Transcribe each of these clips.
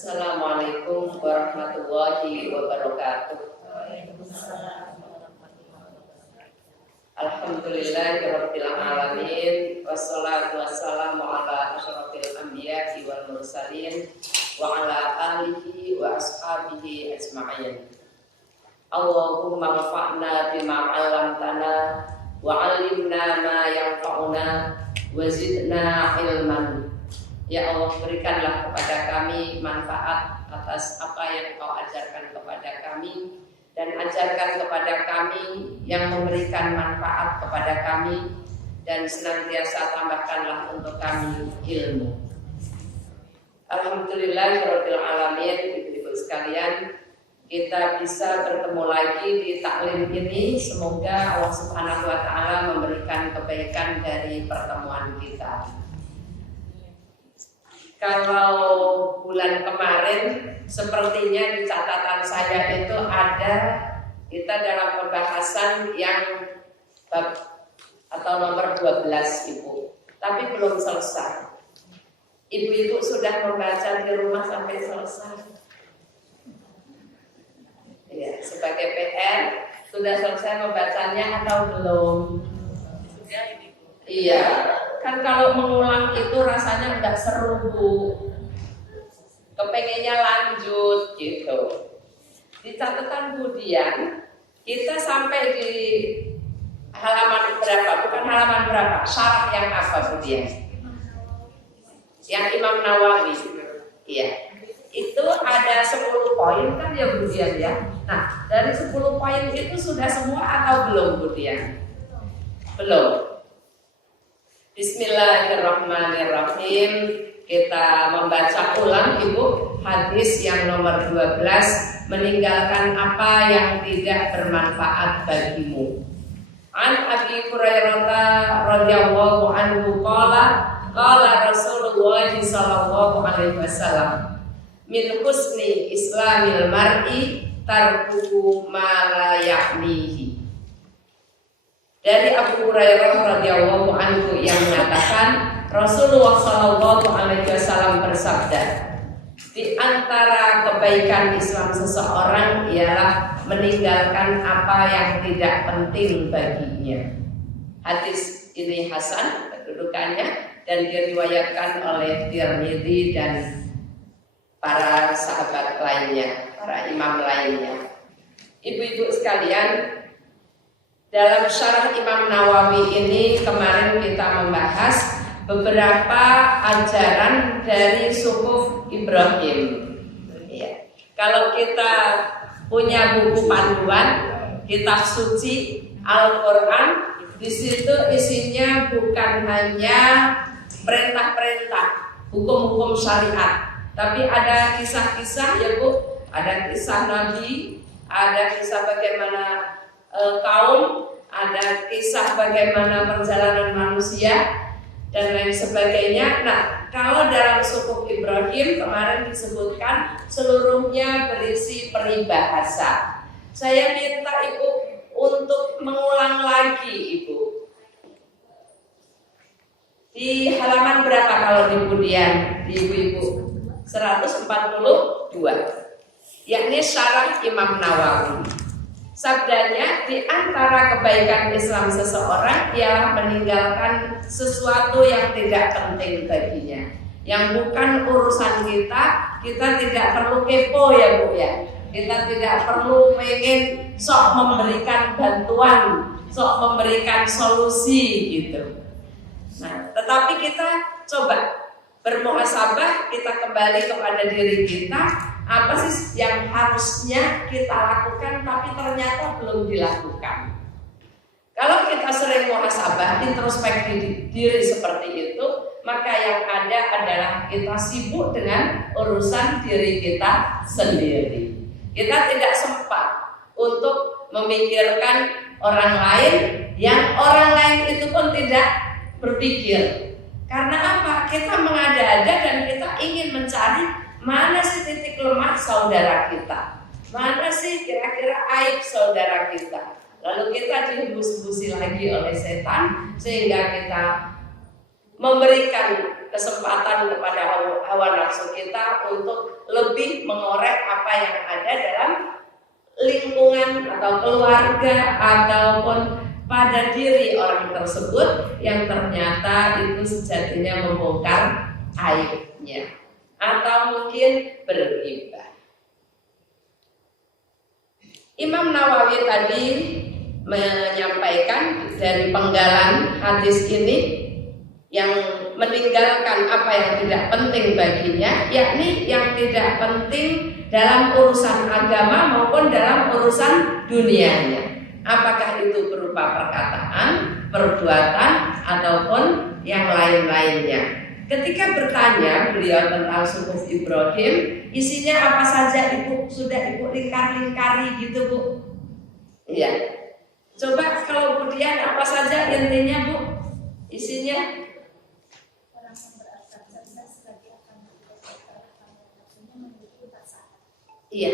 Assalamualaikum warahmatullahi wabarakatuh. Alhamdulillahirabbil alamin wassalatu wassalamu ala asyrofil anbiya'i wal mursalin wa ala alihi wa ashabihi ajma'in. Allahumma anfa'na bima 'allamtana wa 'allimna ma yanfa'una wa zidna ilman. Ya Allah, berikanlah kepada kami manfaat atas apa yang Kau ajarkan kepada kami, dan ajarkan kepada kami yang memberikan manfaat kepada kami, dan senantiasa tambahkanlah untuk kami ilmu. Alhamdulillahirabbil alamin. Ibu-ibu sekalian, kita bisa bertemu lagi di taklim ini. Semoga Allah Subhanahu wa taala memberikan kebaikan dari pertemuan kita. Kalau bulan kemarin sepertinya di catatan saya itu ada kita dalam pembahasan yang bab atau nomor 12 Ibu, tapi belum selesai. Ibu-ibu sudah membaca di rumah sampai selesai? Ya, sebagai PR sudah selesai membacanya atau belum? Iya. Kan kalau mengulang itu rasanya nggak seru, Bu. Kepengennya lanjut gitu. Di catatan Budian kita sampai di halaman berapa? Bukan halaman berapa? Syarah yang apa, Budian? Yang Imam Nawawi. Iya. Itu ada 10 poin kan ya, Budian ya. Nah, dari 10 poin itu sudah semua atau belum, Budian? Belum. Bismillahirrahmanirrahim. Kita membaca ulang Ibu hadis yang nomor 12, meninggalkan apa yang tidak bermanfaat bagimu. An Abi Hurairah radhiyallahu anhu qala Rasulullah sallallahu alaihi wasallam, min husni islamil mar'i tarkuhu ma la ya'nihi. Dari Abu Hurairah radhiyallahu anhu yang mengatakan Rasulullah sallallahu alaihi wasallam bersabda, di antara kebaikan Islam seseorang ialah meninggalkan apa yang tidak penting baginya. Hadis ini hasan kedudukannya dan diriwayatkan oleh Tirmidzi dan para sahabat lainnya, para imam lainnya. Ibu-ibu sekalian, dalam syarah Imam Nawawi ini kemarin kita membahas beberapa ajaran dari suhuf Ibrahim. Ya. Kalau kita punya buku panduan, kitab suci Al-Quran, di situ isinya bukan hanya perintah-perintah, hukum-hukum syariat, tapi ada kisah-kisah ya Bu, ada kisah Nabi, ada kisah bagaimana kaum, ada kisah bagaimana perjalanan manusia dan lain sebagainya. Nah, kalau dalam suhuf Ibrahim kemarin disebutkan seluruhnya berisi peribahasa. Saya minta Ibu untuk mengulang lagi Ibu. Di halaman berapa kalau di Budian, di Ibu-ibu? 142. Yakni syarah Imam Nawawi. Sabdanya, di antara kebaikan Islam seseorang ialah meninggalkan sesuatu yang tidak penting baginya, yang bukan urusan kita. Kita tidak perlu kepo ya Bu ya. Kita tidak perlu pengen sok memberikan bantuan, sok memberikan solusi gitu. Nah, tetapi kita coba bermuhasabah, kita kembali kepada diri kita. Apa sih yang harusnya kita lakukan tapi ternyata belum dilakukan? Kalau kita sering muhasabah, introspeksi diri seperti itu, maka yang ada adalah kita sibuk dengan urusan diri kita sendiri. Kita tidak sempat untuk memikirkan orang lain, yang orang lain itu pun tidak berpikir. Karena apa? Kita mengada-ada dan kita ingin mencari mana sih titik lemah saudara kita, mana sih kira-kira aib saudara kita. Lalu kita dihembus-hembusi lagi oleh setan sehingga kita memberikan kesempatan kepada hawa nafsu kita untuk lebih mengorek apa yang ada dalam lingkungan atau keluarga ataupun pada diri orang tersebut yang ternyata itu sejatinya membongkar aibnya atau mungkin bergibah. Imam Nawawi tadi menyampaikan dari penggalan hadis ini yang meninggalkan apa yang tidak penting baginya, yakni yang tidak penting dalam urusan agama maupun dalam urusan dunianya. Apakah itu berupa perkataan, perbuatan, ataupun yang lain-lainnya. Ketika bertanya beliau tentang suhuf Ibrahim, isinya apa saja Ibu? Sudah Ibu lingkar-lingkari gitu Bu? Iya. Coba kalau kemudian apa saja intinya Bu? Isinya? Iya.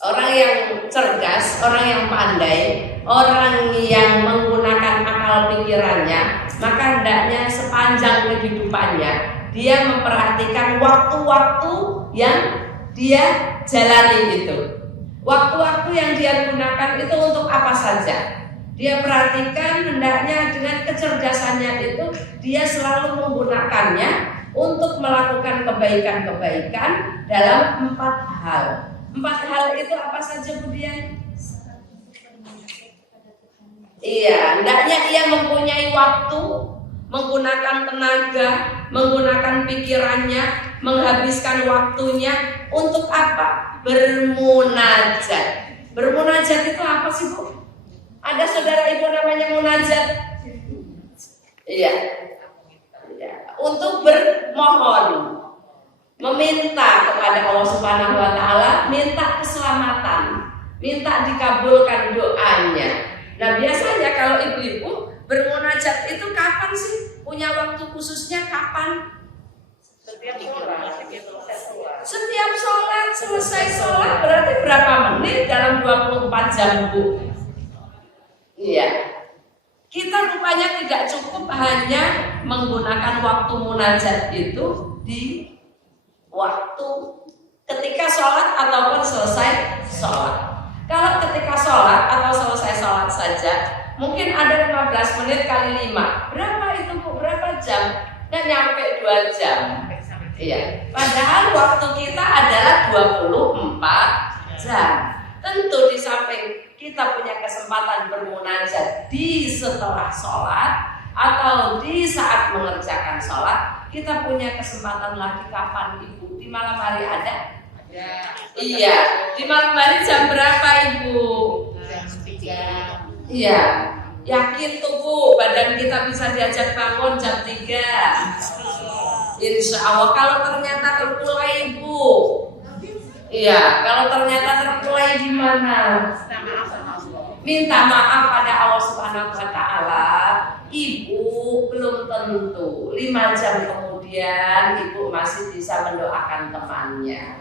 Orang yang cerdas, orang yang pandai, orang yang menggunakan akal pikirannya, maka hendaknya sepanjang kehidupannya dia memperhatikan waktu-waktu yang dia jalani itu. Waktu-waktu yang dia gunakan itu untuk apa saja. Dia perhatikan hendaknya dengan kecerdasannya itu dia selalu menggunakannya untuk melakukan kebaikan-kebaikan dalam 4 hal. 4 hal itu apa saja kemudian? Iya, hendaknya ia mempunyai waktu, menggunakan tenaga, menggunakan pikirannya, menghabiskan waktunya untuk apa? Bermunajat. Bermunajat itu apa sih Bu? Ada saudara Ibu namanya munajat? Iya. Untuk bermohon, meminta kepada Allah Subhanahu wa taala, minta keselamatan, minta dikabulkan doanya. Nah, biasanya kalau ibu-ibu bermunajat itu kapan sih? Punya waktu khususnya kapan? Setiap sholat, selesai sholat berarti berapa menit dalam 24 jam Bu? Iya. Kita rupanya tidak cukup hanya menggunakan waktu munajat itu di waktu ketika sholat ataupun selesai sholat. Kalau ketika sholat atau selesai sholat saja, mungkin ada 15 menit kali 5. Berapa itu Bu? Berapa jam? Nggak nyampe 2 jam. Iya. Padahal waktu kita adalah 24 jam. Tentu di samping kita punya kesempatan bermunajat di setelah sholat atau di saat mengerjakan sholat, kita punya kesempatan lagi kapan Ibu? Di malam hari ada? Ya. Iya. Di malam hari jam berapa Ibu? Jam 3. Iya. Yakin tuh Bu, badan kita bisa diajak bangun jam 3. Insya Allah. Kalau ternyata terkulai Ibu, iya. Kalau ternyata terkulai gimana? Minta maaf pada Allah Subhanahu wa taala. Ibu belum tentu 5 jam kemudian Ibu masih bisa mendoakan temannya.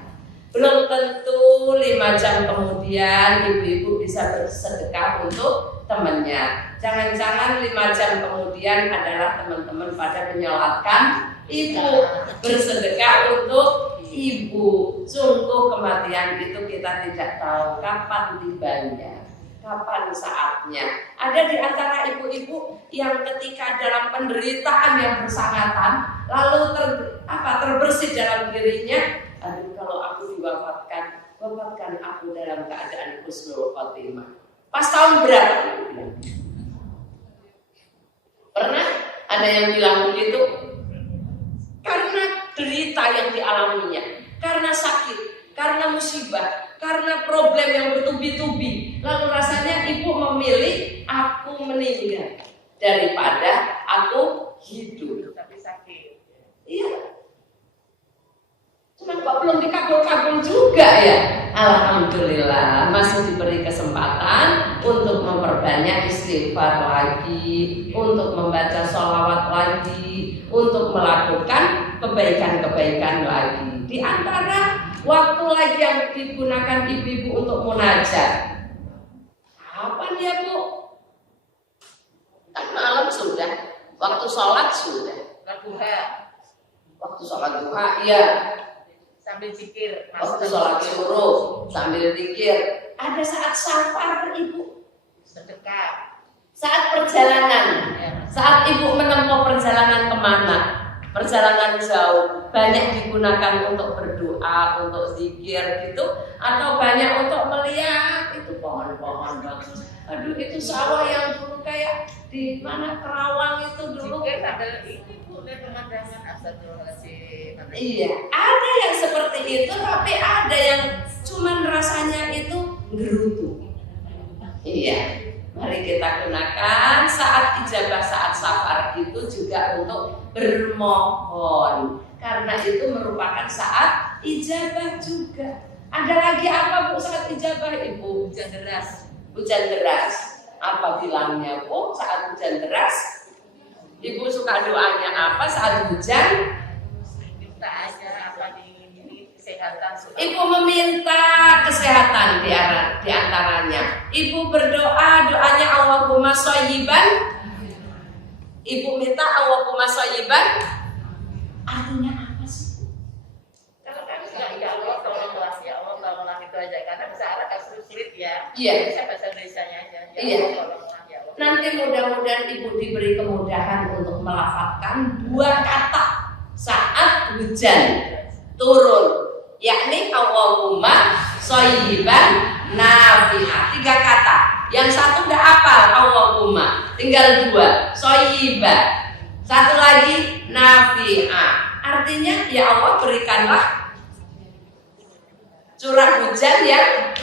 Belum tentu 5 jam kemudian ibu-ibu bisa bersedekah untuk temannya. Jangan-jangan 5 jam kemudian adalah teman-teman pada menyolatkan Ibu, bersedekah untuk Ibu. Sungguh kematian itu kita tidak tahu kapan tibanya, kapan saatnya. Ada di antara ibu-ibu yang ketika dalam penderitaan yang bersangatan lalu terbersih dalam dirinya, aduh kalau aku diwafatkan, wafatkan aku dalam keadaan husnul khotimah. Pas tahun berapa? Pernah ada yang bilang begitu? Karena derita yang dialaminya, karena sakit, karena musibah, karena problem yang bertubi-tubi, lalu rasanya ibu memilih aku meninggal daripada aku hidup. Tapi sakit. Iya. Cuman kok belum dikabul-kabul juga ya. Alhamdulillah masih diberi kesempatan untuk memperbanyak istighfar lagi, untuk membaca sholawat lagi, untuk melakukan kebaikan-kebaikan lagi. Di antara waktu lagi yang digunakan ibu-ibu untuk munajat, kapan ya Bu? Kan malam sudah, waktu sholat sudah. Waktu sholat duha, iya. sambil zikir. Waktu sholat suruh sambil zikir. Ada saat safar ibu, sedekah. Saat perjalanan, Ya. saat ibu menempuh perjalanan kemana, perjalanan jauh, banyak digunakan untuk berdoa, untuk zikir gitu, atau banyak untuk melihat itu pohon-pohon bagus. Aduh itu sawah yang dulu kayak di mana Kerawang itu dulu. Zikir sambil ini Bu, lihat pemandangan astagfirullahaladzim. Iya, ada yang seperti itu, tapi ada yang cuman rasanya itu gerutu. Iya. Mari kita gunakan saat ijabah, saat safar itu juga untuk bermohon, karena itu merupakan saat ijabah juga. Ada lagi apa Bu saat ijabah Ibu? Hujan deras. Hujan deras. Apa bilangnya Bu saat hujan deras? Ibu suka doanya apa saat hujan? Minta aja apa di kesehatan. Ibu meminta kesehatan di antaranya. Ibu berdoa, doanya Allahumma shayyiban. Ibu minta Allahumma shayyiban. Artinya apa sih? Kalau kan ya Allah tolonglah, ya Allah tolonglah itu aja, karena bahasa Arab agak sulit ya. Iya. Bisa bahasa Indonesianya aja. Ya Iya. Allah tolonglah, ya Allah. Nanti mudah-mudahan Ibu diberi kemudahan untuk melafalkan 2 kata saat hujan turun, yakni Allahumma shayyiban nafi'ah. 3 kata. Yang satu udah hafal Allahumma, tinggal 2 shayyiban. Satu lagi nafi'ah. Artinya ya Allah berikanlah curah hujan yang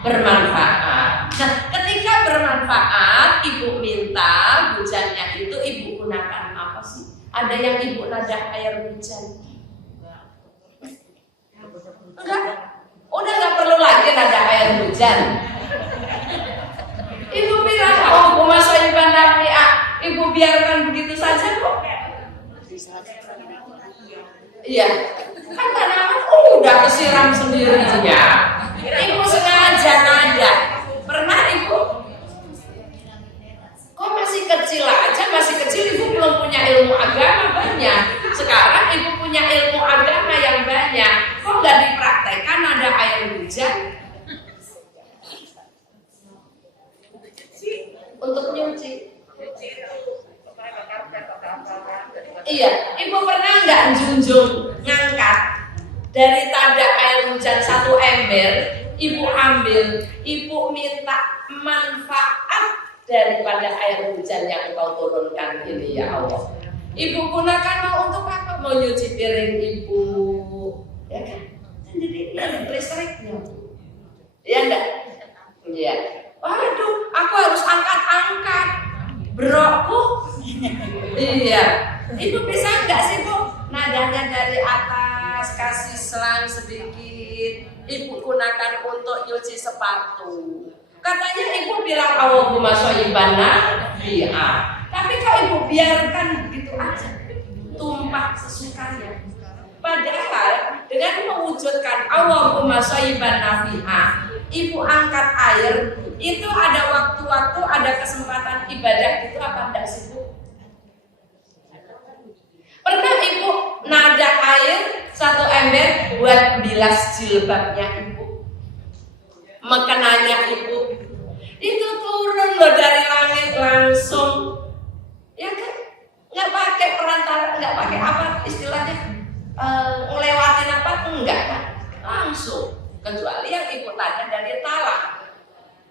bermanfaat. Nah, ketika bermanfaat, Ibu minta hujannya itu Ibu gunakan apa sih? Ada yang Ibu nadah air hujan? Enggak? Udah nggak perlu lagi nada air hujan. Ibu bilang, Allahumma shayyiban nafi'ah. Ibu biarkan begitu saja kok. Iya, kan tanaman udah kesiram sendirinya. Ibu sengaja nada. Pernah Ibu? Kok masih kecil aja, masih kecil Ibu belum punya ilmu agama banyak. Sekarang Ibu punya ilmu agama yang banyak. Kok nggak dipraktekkan ada air hujan? Untuk nyuci. Iya, Ibu pernah nggak junjung ngangkat dari tanda air hujan 1 ember, Ibu ambil, Ibu minta manfaat daripada air hujan yang Engkau turunkan ini ya Allah. Ibu gunakan mau untuk apa? Mau nyuci piring Ibu, ya kan? Jadi ada listriknya, ya enggak? Iya. Waduh, aku harus angkat-angkat brokku. Iya. Ibu bisa enggak sih Bu? Nadanya dari atas, kasih selang sedikit. Ibu gunakan untuk nyuci sepatu. Katanya Ibu bilang Allahumma shayyiban nafi'ah. Tapi kalau Ibu biarkan begitu aja, tumpah sesukanya. Padahal dengan mewujudkan Allahumma shayyiban nafi'ah, Ibu angkat air, itu ada waktu-waktu, ada kesempatan ibadah gitu apa enggak sih Bu? Pernah Ibu nada air 1 ember buat bilas jilbabnya Ibu, mekenanya Ibu, itu turun loh dari langit langsung, ya kan? Nggak pakai perantara, nggak pakai apa istilahnya, ngelewatin apa? Enggak kan? Langsung. Kecuali yang Ibu tanya dari talak.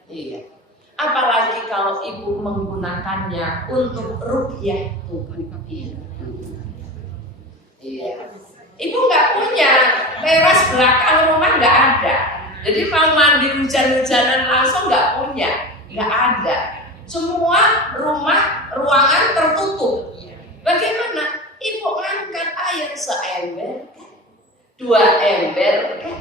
Iya. Apalagi kalau Ibu menggunakannya untuk ruqyah tubuh. Iya. Ibu nggak punya teras belakang rumah, nggak ada. Jadi mau mandi hujan-hujanan langsung nggak punya, nggak ada. Semua rumah ruangan tertutup. Bagaimana? Ibu angkat air seember, 2 ember, kan?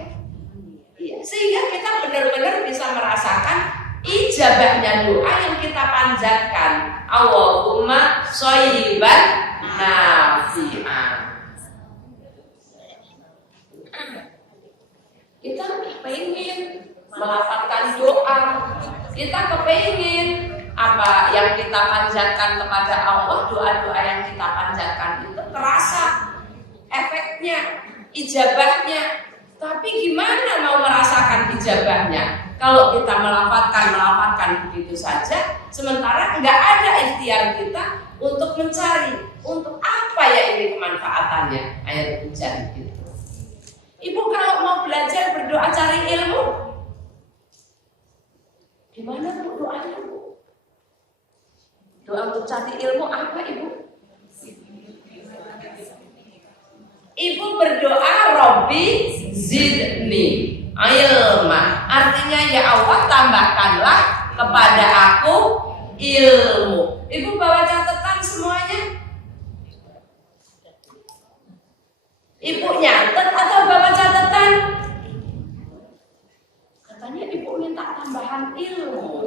Iya. Sehingga kita benar-benar bisa merasakan ijabahnya doa yang kita panjatkan. Allahumma shayyiban nafi'ah. Kita pengen melafalkan doa, kita kepengen apa yang kita panjatkan kepada Allah, doa-doa yang kita panjatkan itu terasa efeknya, ijabahnya. Tapi gimana mau merasakan ijabahnya? Kalau kita melafalkan begitu saja, sementara nggak ada ikhtiar kita untuk mencari untuk apa ya ini kemanfaatannya air hujan itu. Ibu kalau mau belajar berdoa cari ilmu, gimana bu doanya bu? Doa untuk cari ilmu apa ibu? Ibu berdoa Robbi zidni ilma, artinya ya Allah tambahkanlah kepada aku ilmu. Ibu bawa catatan semuanya? Ibu nyatet atau bawa catatan? Katanya ibu minta tambahan ilmu.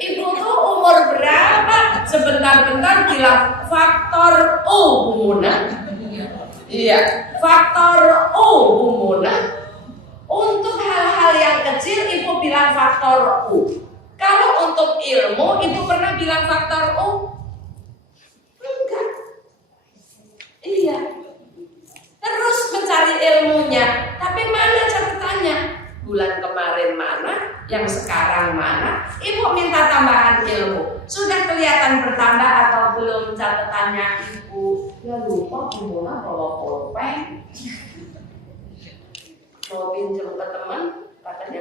Ibu tuh umur berapa? Sebentar-bentar bilang faktor U, Bu Muna. Iya, faktor U, Bu Muna. Untuk hal-hal yang kecil ibu bilang faktor U. Kalau untuk ilmu ibu pernah bilang faktor U? Enggak. Iya. Terus mencari ilmunya, tapi mana catatannya? Bulan kemarin mana? Yang sekarang mana? Ibu minta tambahan ilmu. Sudah kelihatan bertambah atau belum catatannya ibu? Ya lupa Bu Muna bawa pulpen. Mau pinjam ke teman, katanya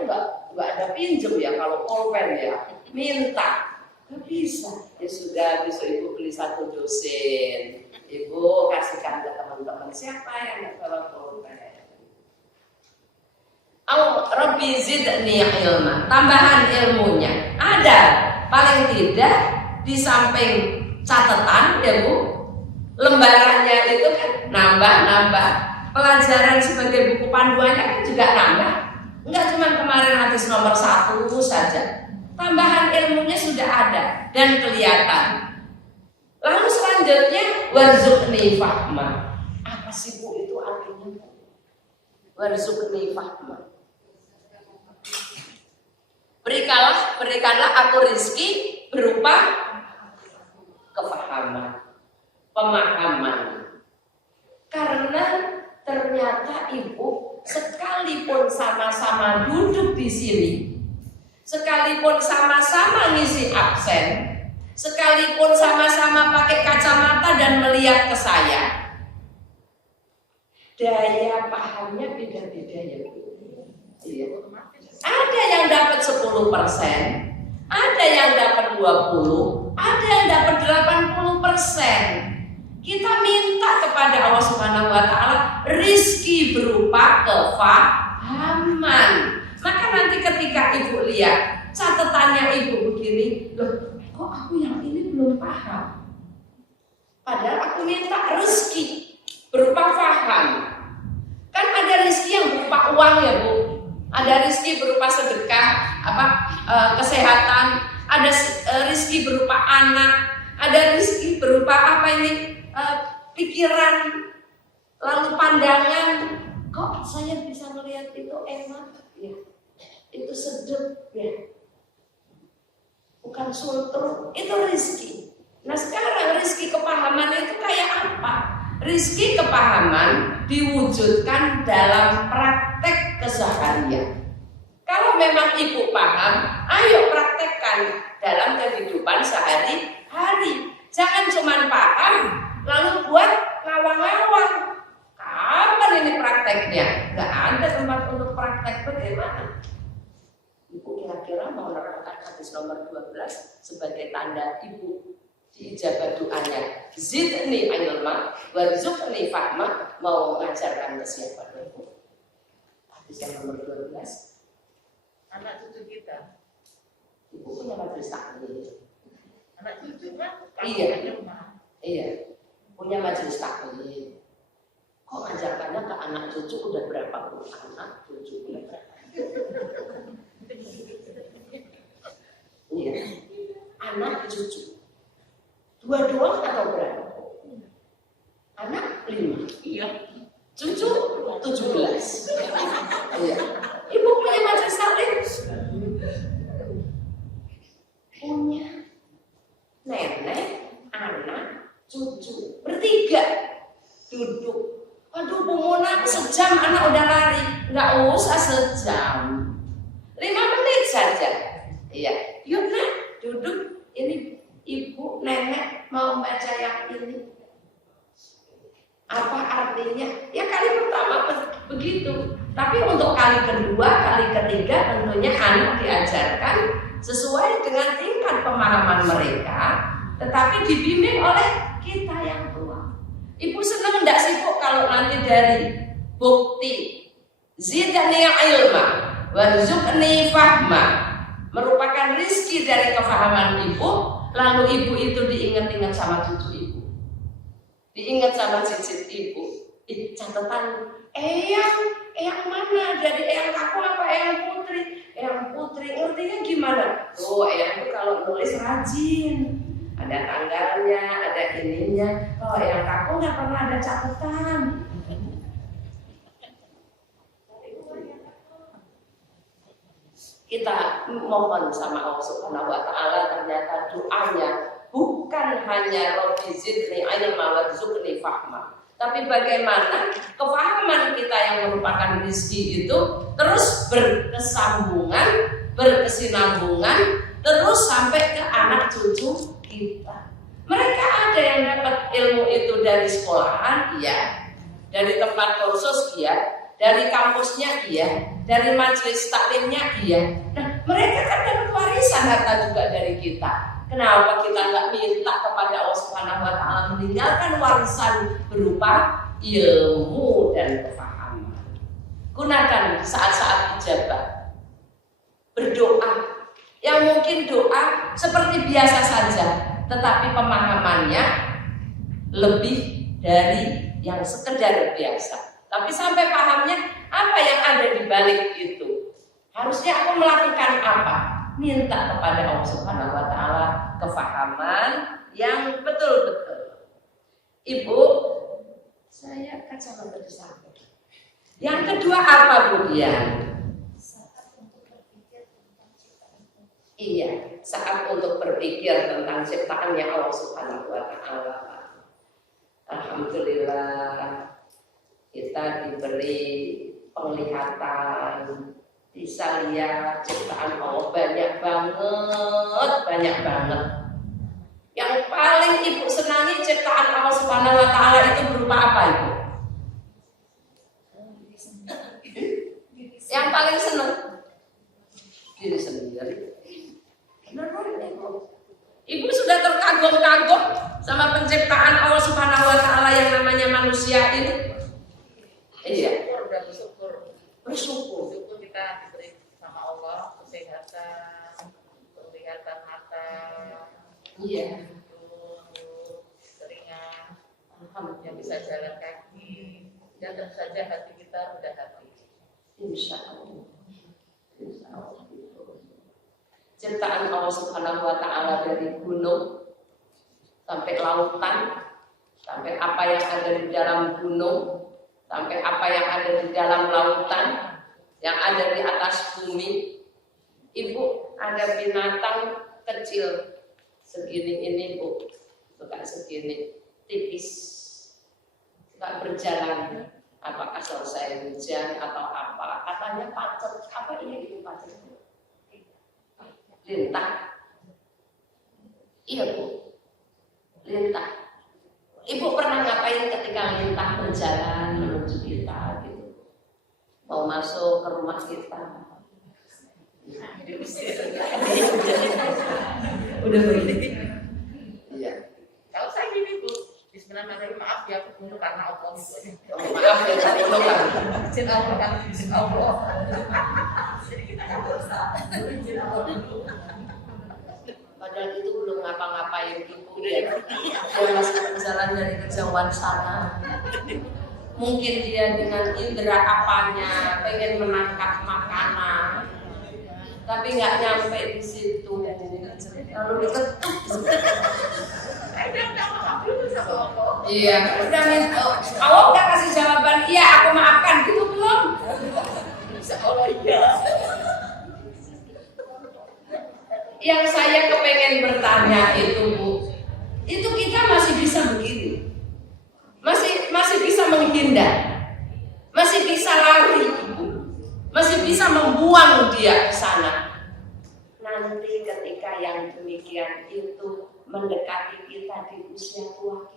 nggak ada pinjam ya kalau pulpen ya. Minta, nggak bisa. Ya sudah, besok ibu beli 1 dosen. Ibu kasihkan ke teman-teman. Siapa yang nggak bawa pulpen? Robbi zidni ilma, tambahan ilmunya ada. Paling tidak di samping catatan ya Bu, lembarannya itu kan nambah. Pelajaran sebagai buku panduannya kan juga nambah. Enggak cuma kemarin hadis nomor 1 saja. Tambahan ilmunya sudah ada dan kelihatan. Lalu selanjutnya warzuqni fahma. Apa sih Bu itu artinya? Warzuqni fahma. Berikanlah aku rizki berupa kefahaman, pemahaman. Karena ternyata ibu sekalipun sama-sama duduk di sini, sekalipun sama-sama ngisi absen, sekalipun sama-sama pakai kacamata dan melihat ke saya, daya pahamnya beda-beda ya Bu. Iya. Ada yang dapat 10%, ada yang dapat 20%, ada yang dapat 80%. Kita minta kepada Allah Subhanahu wa taala rizki berupa kefahaman. Maka nanti ketika ibu lihat catatannya ibu begini, loh kok aku yang ini belum paham? Padahal aku minta rizki berupa faham. Kan ada rizki yang berupa uang ya Bu. Ada rizki berupa sedekah, kesehatan, ada rizki berupa anak, ada rizki berupa pikiran, lalu pandangan. Kok saya bisa melihat itu enak, ya, itu sedap, ya, bukan sultur, itu rizki. Nah sekarang rizki kepahaman itu kayak apa? Rizki kepahaman diwujudkan dalam praktek keseharian. Kalau memang ibu paham, ayo praktekkan dalam kehidupan sehari-hari. Jangan cuma paham lalu buat ngawang-ngawang. Kapan ini prakteknya? Gak ada tempat untuk praktek. Bagaimana? Ibu kira-kira mau menerangkan hadis nomor 12 sebagai tanda ibu diijabah doanya. Zidni ilma warzuqni fahma, mau mengajarkan ke siapa dulu? Hadis yang nomor 12. Anak cucu kita. Ibu punya majelis taklim. Anak cucu kan? Iya. Iya. Punya majelis taklim. Kok ngajarkannya ke anak cucu udah berapa puluh anak cucu? Iya. Anak cucu. 2 doang atau berapa? Anak 5. Iya. Cucu 17. Iya. Ibu punya majelis taklim? Punya nenek, anak, cucu. Bertiga. Duduk. Aduh Bu Muna, sejam anak udah usah sejam, 5 menit saja. Iya, yuk nak, duduk. Ini ibu, nenek mau baca yang ini. Apa artinya? Ya kali pertama begitu. Tapi untuk kali kedua, kali ketiga tentunya anak diajarkan sesuai dengan tingkat pemahaman mereka, tetapi dibimbing oleh kita yang tua. Ibu senang enggak sibuk kalau nanti dari bukti zidni ilma warzuqni fahma merupakan rizki dari kefahaman ibu, lalu ibu itu diingat-ingat sama cucu ibu, diingat sama cicit ibu. Catatan eyang mana? Jadi eyang aku apa eyang putri? Eyang putri ngertinya gimana? Oh, eyang itu kalau nulis rajin, ada tanggalnya, ada ininya. Oh, eyang aku nggak pernah ada catatan. Kita mohon sama Allah Subhanahu wa taala, ternyata doanya bukan hanya Rabbi zidni ilma warzuqni fahma, tapi bagaimana kefahaman kita yang merupakan rezeki itu terus berkesambungan, berkesinambungan, terus sampai ke anak cucu kita. Mereka ada yang dapat ilmu itu dari sekolahan, iya, dari tempat kursus, iya, dari kampusnya, iya, dari majelis taklimnya, iya. Nah, mereka kan dapat warisan harta juga dari kita. Kenapa kita nggak minta kepada Allah Subhanahu wa taala meninggalkan warisan berupa ilmu dan kefahaman? Gunakan saat-saat ijabah berdoa. Yang mungkin doa seperti biasa saja, tetapi pemahamannya lebih dari yang sekedar biasa. Tapi sampai pahamnya apa yang ada di balik itu. Harusnya aku melakukan apa? Minta kepada Allah Subhanahu wa taala kefahaman yang betul-betul. Ibu, saya kacamata besar. Yang kedua apa, Bu Dian? Iya, saat untuk berpikir tentang ciptaannya Allah Subhanahu wa taala. Alhamdulillah kita diberi penglihatan, bisa lihat ciptaan Allah banyak banget. Yang paling ibu senangi ciptaan Allah Subhanahu wa taala itu berupa apa, Ibu? Yang paling senang diri sendiri. Ibu sudah terkagum-kagum sama penciptaan Allah Subhanahu wa taala yang namanya manusia ini. Iya, bersyukur kita diberi sama Allah kesehatan, penglihatan mata, iya, telinga, yang bisa jalan kaki, dan tentu saja hati kita rendah hati. Insya Allah. Ciptaan Allah Subhanahu wa taala dari gunung sampai lautan, sampai apa yang ada di dalam gunung, sampai apa yang ada di dalam lautan, yang ada di atas bumi. Ibu, ada binatang kecil segini ini, Bu, suka segini, tipis, suka berjalan. Apakah selesai hujan atau apa? Katanya pacet. Apa ini pacet? Lintah. Iya, Bu, lintah. Ibu pernah ngapain ketika lintah berjalan menuju kita gitu? Mau masuk ke rumah kita. Udah begini. Iya. Kalau saya gini, Bu, bismillahirrahmanirrahim, maaf ya, aku bunuh karena Allah gitu. Maaf ya, saya bunuh kan. Izin Allah kan, izin Allah. Jadi kita kan berusaha. Izin Allah dulu. Padahal itu belum ngapa-ngapain ibu ya. Dia masih berjalan dari kejauhan sana. Mungkin dia dengan indera apanya pengen menangkap makanan, tapi nggak nyampe di situ. Lalu diketuk. Iya, udah minta. Allah udah kasih jawaban, iya aku maafkan, gitu belum? Insya Allah iya. Yang saya kepengen bertanya itu, Bu, itu kita masih bisa begini, masih bisa menghindar, masih bisa lari, Ibu, masih bisa membuang dia ke sana. Nanti ketika yang demikian itu mendekati kita di usia tua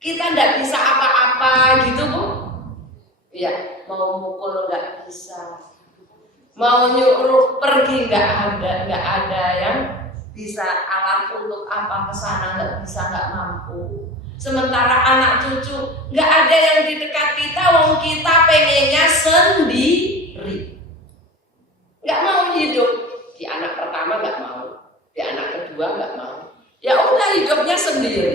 kita tidak bisa apa-apa gitu Bu. Ya, mau mukul nggak bisa, mau nyuruh pergi nggak ada yang bisa, alat untuk apa ke sana nggak bisa, nggak mampu. Sementara anak cucu nggak ada yang di dekat kita, wong kita pengennya sendiri, nggak mau hidup. Di anak pertama nggak mau, di anak kedua nggak mau, ya udah hidupnya sendiri.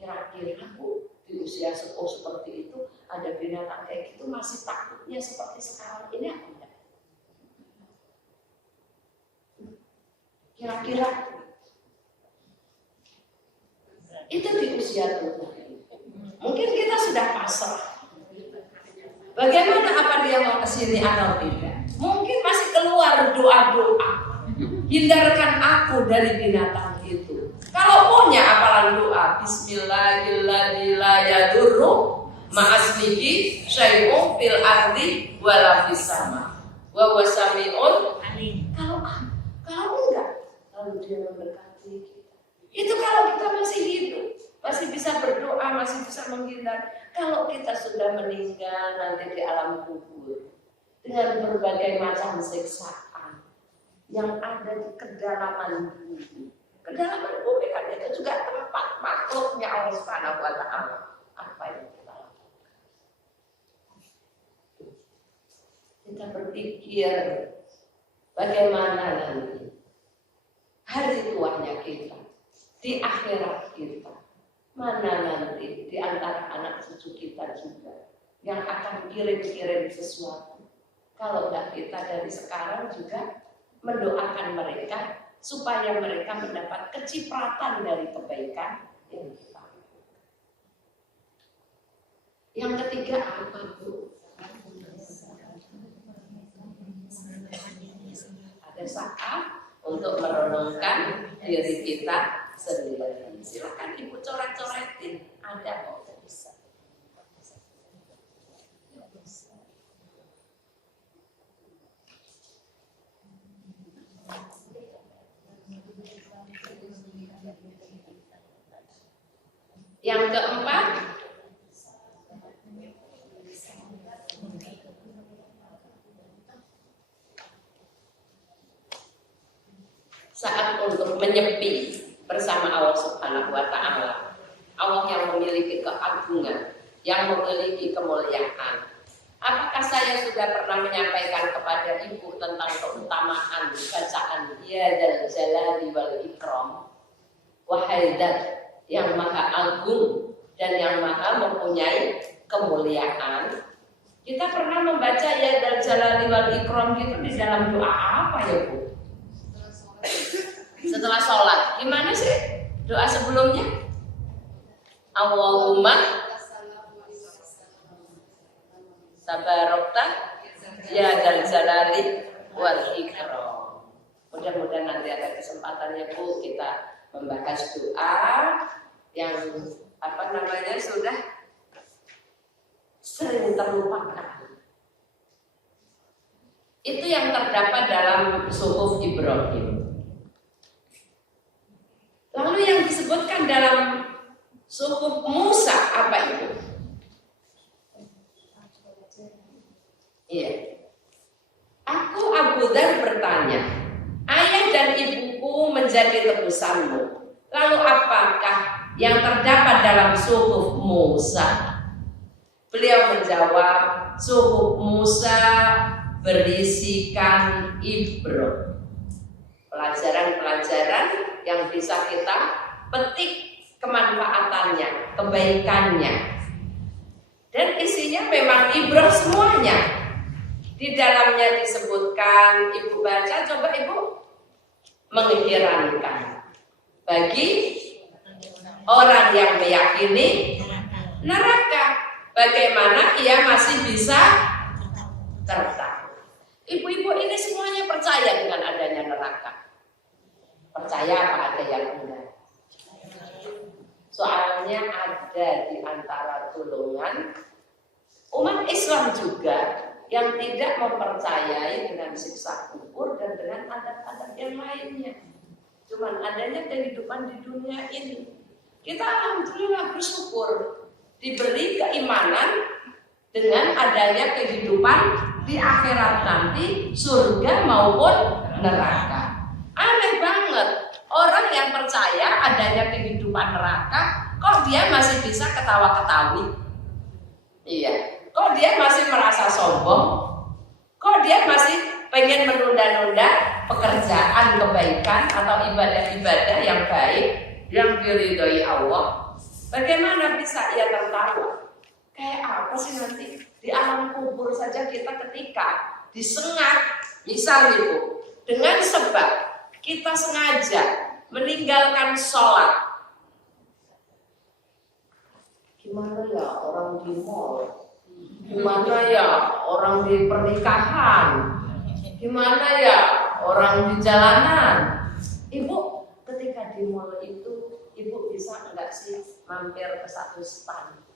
Kira-kira Bu, di usia sepuh seperti itu ada binatang kayak gitu masih takutnya seperti sekarang ini apa enggak? Kira-kira itu di usia tua. Mungkin kita sudah pasrah. Bagaimana, apa dia mau kesini atau tidak? Mungkin masih keluar doa-doa, hindarkan aku dari binatang itu. Kalau punya apalan doa, Bismillahirrahmanirrahim, ma'asmihi syai'un fil ardi wala fis sama wa wasami'un alim. Kalau enggak, lalu dia memberkati kita. Itu kalau kita masih hidup, masih bisa berdoa, masih bisa menghindar. Kalau kita sudah meninggal nanti di alam kubur dengan berbagai macam siksaan yang ada di kedalaman bumi. Kedalaman bumi kan itu juga tempat makhluknya Allah Subhanahu wa Ta'ala. Apa yang kita lakukan? Kita berpikir bagaimana nanti hari tuanya kita di akhirat kita. Mana nanti di antara anak cucu kita juga yang akan kirim-kirim sesuatu. Kalau enggak, kita dari sekarang juga mendoakan mereka supaya mereka mendapat kecipratan dari kebaikan yang kita. Yang ketiga apa Bu? Ada saat untuk merenungkan diri kita sendiri. Silakan Ibu coret-coretin, ada kok bisa. Yang keempat, saat untuk menyepi bersama Allah Subhanahu wa Ta'ala. Allah yang memiliki keagungan, yang memiliki kemuliaan. Apakah saya sudah pernah menyampaikan kepada Ibu tentang keutamaan bacaan Ya Dzal Jalali wal Ikram, wahai Zat yang maha agung dan yang maha mempunyai kemuliaan? Kita pernah membaca Ya Dzal Jalali wal Ikram gitu di dalam doa apa ya Bu? Setelah sholat, gimana sih doa sebelumnya? Allahumma tabarakta ya dzal jalali wal ikram. Mudah-mudahan nanti ada kesempatannya Bu, kita membahas doa yang sudah sering terlupakan. Itu yang terdapat dalam Suhuf Ibrahim. Lalu yang disebutkan dalam Suhuf Musa apa itu? Iya. Aku Abu Dzar bertanya, ayah dan ibuku menjadi tebusanmu. Lalu apakah yang terdapat dalam Suhuf Musa? Beliau menjawab, Suhuf Musa berisikan ibrah, pelajaran-pelajaran yang bisa kita petik kemanfaatannya, kebaikannya. Dan isinya memang ibrah semuanya. Di dalamnya disebutkan, Ibu baca, coba Ibu mengherankan. Bagi orang yang meyakini neraka, bagaimana ia masih bisa tertawa. Ibu-ibu ini semuanya percaya dengan adanya neraka. Percaya apa ada yang enggak? Soalnya ada di antara golongan umat Islam juga yang tidak mempercayai dengan siksa kubur dan dengan adat-adat yang lainnya. Cuman adanya kehidupan di dunia ini. Kita alhamdulillah bersyukur diberi keimanan dengan adanya kehidupan di akhirat nanti, surga maupun neraka. Aneh banget, orang yang percaya adanya kehidupan neraka, kok dia masih bisa ketawa-ketawi? Iya, kok dia masih merasa sombong? Kok dia masih pengen menunda-nunda pekerjaan kebaikan atau ibadah-ibadah yang baik yang diridhoi Allah? Bagaimana bisa ia tertawa? Kayak apa sih nanti di alam kubur saja kita ketika disengat, misal Ibu, dengan sebab kita sengaja meninggalkan sholat. Gimana ya orang di mall? Gimana ya orang di pernikahan? Gimana ya orang di jalanan? Ibu, ketika di mall itu, Ibu bisa enggak sih mampir ke satu stand?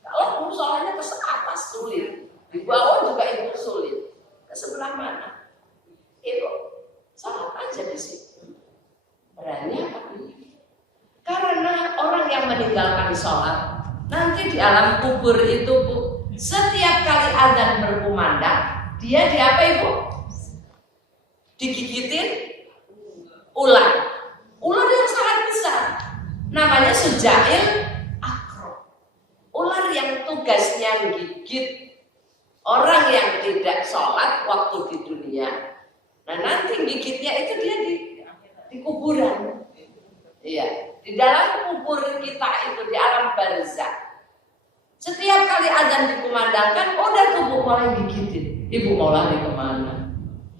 Kalau musolanya ke atas sulit, di bawah juga Ibu sulit. Ke sebelah mana? Ibu, sholat aja di situ. Berani apa? Karena orang yang meninggalkan sholat, nanti di alam kubur itu, Bu, setiap kali azan berkumandang, dia di apa, Ibu? Digigitin ular. Ular yang sangat besar. Namanya Sujail Akro. Ular yang tugasnya gigit orang yang tidak sholat waktu di dunia. Nah nanti gigitnya itu dia di kuburan. Iya, di dalam kubur kita itu di alam barzakh. Setiap kali azan dikumandangkan, udah tubuh mulai gigitin. Ibu mau lari kemana?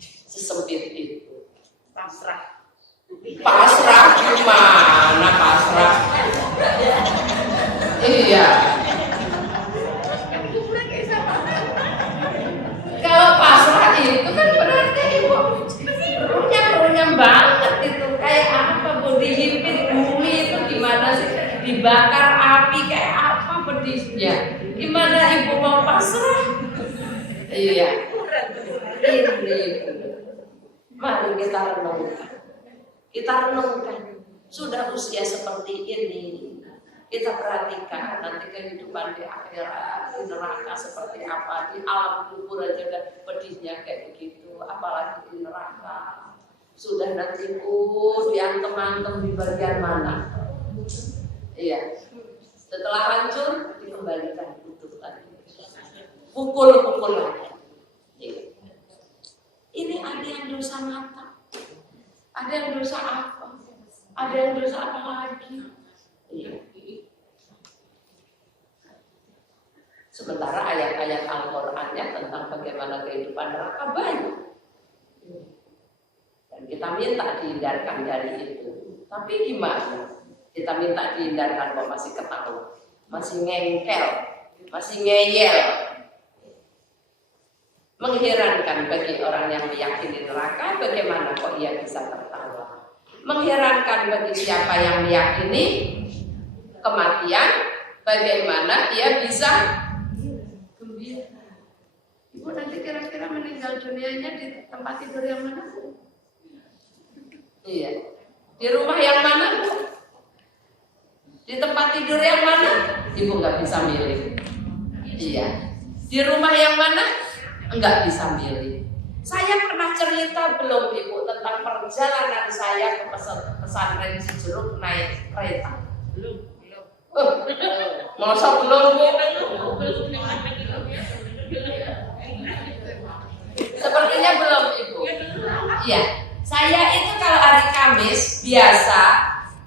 Sesempit itu. Pasrah. Pasrah gimana pasrah? Iya. Kalau pasrah itu kan berarti Ibu runyam banget itu. Kayak apa, Bu? Dihimpit bumi itu gimana sih? Dibakar api kayak apa pedisnya? Gimana Ibu mau pasrah? Iya. Ini. Mari kita renungkan. Kita renungkan. Sudah usia seperti ini, kita perhatikan nanti kehidupan di akhirat, di neraka seperti apa, di alam kubur aja udah pedihnya kayak begitu, apalagi di neraka. Sudah nanti diantem-antem di bagian mana? Iya. Setelah hancur dikembalikan utuh lagi. Pukul-pukul lagi. Iya. Ini ada yang dosa mata, ada yang dosa apa, ada yang dosa apa lagi. Iya. Sementara ayat-ayat Al-Qur'annya tentang bagaimana kehidupan neraka banyak. Dan kita minta dihindarkan dari itu. Tapi gimana? Kita minta dihindarkan kok masih ketawa, masih ngengkel, masih ngeyel. Mengherankan bagi orang yang meyakini neraka, bagaimana kok ia bisa tertawa. Mengherankan bagi siapa yang meyakini kematian, bagaimana ia bisa gembira. Ibu nanti kira-kira meninggal dunianya di tempat tidur yang mana? Iya. Di rumah yang mana? Di tempat tidur yang mana? Ibu nggak bisa milih. Iya. Di rumah yang mana? Enggak bisa milih. Saya pernah cerita belum Ibu tentang perjalanan saya ke pesantren Cijeruk naik kereta? Belum. Masa belum, Bu? Sepertinya belum, Ibu. Iya. Saya itu kalau hari Kamis biasa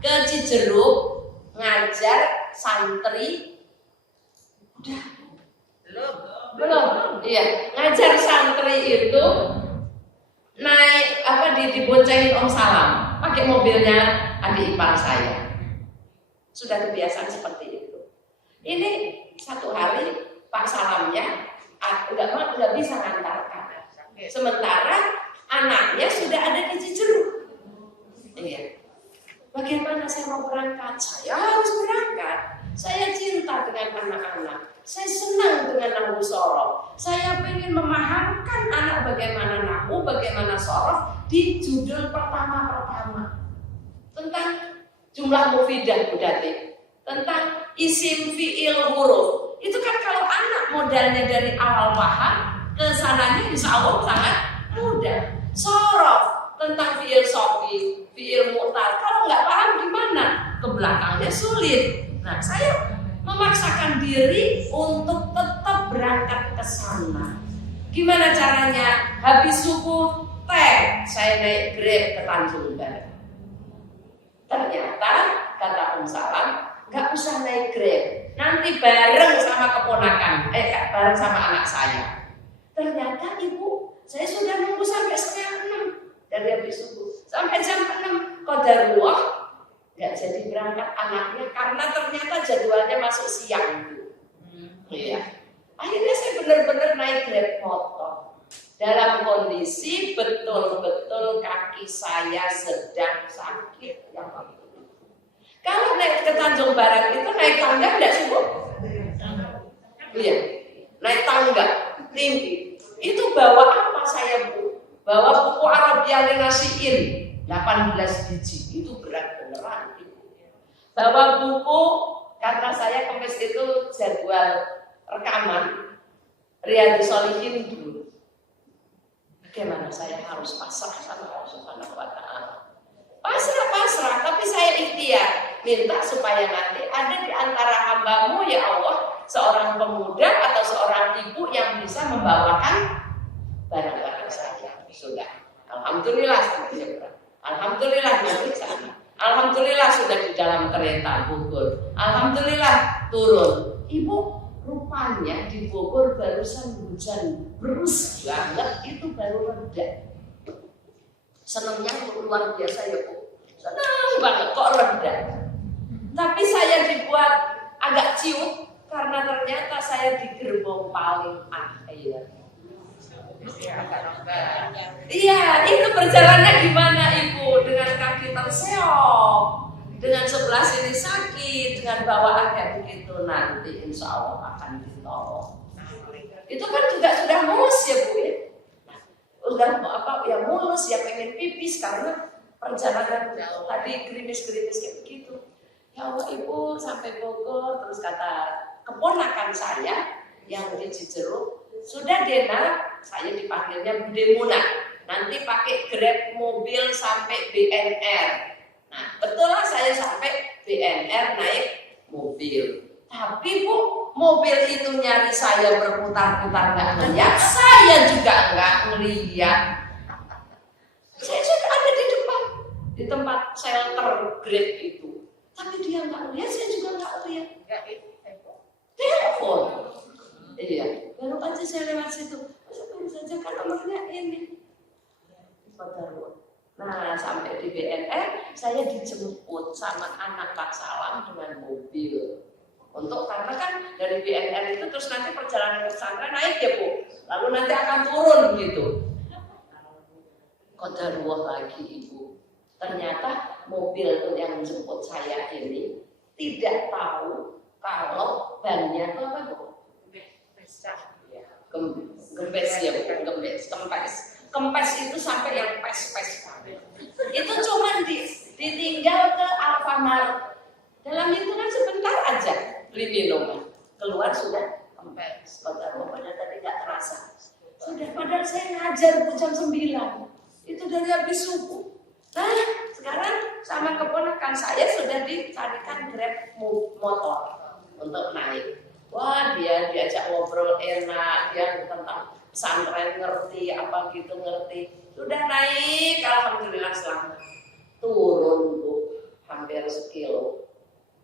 ke Cijeruk ngajar santri. Udah. Belum, iya. Ngajar santri itu naik diboncengin Om Salam, pakai mobilnya adik ipar saya. Sudah kebiasaan seperti itu. Ini satu hari Pak Salamnya nggak bisa ngantarkan. Sementara anaknya sudah ada di Cijeruk. Iya. Bagaimana saya mau berangkat? Saya harus berangkat. Saya cinta dengan anak-anak. Saya senang dengan Nahu Soro. Saya ingin memahami tentang bagaimana nahu, bagaimana sorof di judul pertama-pertama. Tentang jumlah mufidah Budati, tentang isim fi'il huruf. Itu kan kalau anak modalnya dari awal paham, kesananya insya Allah sangat mudah. Sorof tentang fi'il sofi, fi'il mu'tal, kalau nggak paham gimana? Ke belakangnya sulit. Nah, saya memaksakan diri untuk tetap berangkat ke sana. Gimana caranya? Habis subuh teh, saya naik Grab ke Tanjung Barat. Ternyata kata Om Salam, nggak usah naik Grab, nanti bareng sama keponakan, bareng sama anak saya. Ternyata ibu, saya sudah nunggu sampai setengah 6 dari habis subuh sampai jam 6 qadarullah. Nggak jadi berangkat anaknya karena ternyata jadwalnya masuk siang itu. Iya. Akhirnya saya benar-benar naik Grab motor dalam kondisi betul-betul kaki saya sedang sakit yang waktu itu. Kalau naik ke Tanjung Barat itu naik tangga nggak sih Bu? Iya, naik tangga tinggi. Itu bawa apa saya Bu? Bawa buku Arabiah Nasiin 18 biji, itu berat beneran. Bawa buku, karena saya kemis itu jadwal rekaman Riyadhus Shalihin dulu. Bagaimana saya harus pasrah sama Allah Subhanahu wa Ta'ala. Pasrah, tapi saya ikhtiar minta supaya nanti ada di antara hambamu ya Allah seorang pemuda atau seorang ibu yang bisa membawakan barang-barang saya. Sudah, alhamdulillah alhamdulillah di sana. Alhamdulillah sudah di dalam kereta Bogor. Alhamdulillah turun. Ibu, rupanya di Bogor barusan hujan berus banget, itu baru reda. Senangnya luar biasa ya Bu. Senang banget kok reda. Tapi saya dibuat agak ciut karena ternyata saya di gerbong paling akhir. Iya, itu perjalanannya gimana Ibu? Dengan kaki terseok, dengan sebelah sini sakit, dengan bawaan kayak begitu, nanti insya Allah akan ditolong. Itu kan juga sudah mulus ya Bu ya. Udah ya mulus ya, pengen pipis karena perjalanan tadi gerimis-gerimis kayak begitu. Ya Allah Ibu sampai Bogor, terus kata keponakan saya yang di Cijeruk, sudah Dena, saya dipanggilnya Bude Muna, nanti pakai Grab mobil sampai BNR. Nah, betul lah saya sampai BNR naik mobil. Tapi Bu, mobil itu nyari saya berputar-putar nggak ngeliat, saya juga nggak ngeliat. Saya juga ada di depan, di tempat shelter Grab itu. Tapi dia nggak ngeliat, saya juga nggak ngeliat. Telepon. Iya, baru aja saya lewat situ. Baru saja kan nomornya ini. Nah, sampai di BNR saya dijemput sama anak Pak Salam dengan mobil. Karena kan dari BNR itu terus nanti perjalanan ke pesantren naik ya Bu. Lalu nanti akan turun gitu. Qadarullah lagi Ibu. Ternyata mobil yang menjemput saya ini tidak tahu kalau bannya itu apa Bu? Gempes ya bukan kempes itu sampai yang pes-pes itu cuman ditinggal ke Alfamart dalam hitungan sebentar aja beli minuman keluar sudah kempes. Padahal tadi nggak terasa sudah, padahal saya ngajar jam 9 itu dari habis subuh. Nah sekarang sama keponakan saya sudah dicarikan Grab motor untuk naik. Wah dia diajak ngobrol enak, dia tentang pesantren ngerti, apa gitu ngerti. Sudah naik, alhamdulillah selamat. Turun Bu, hampir sekilo,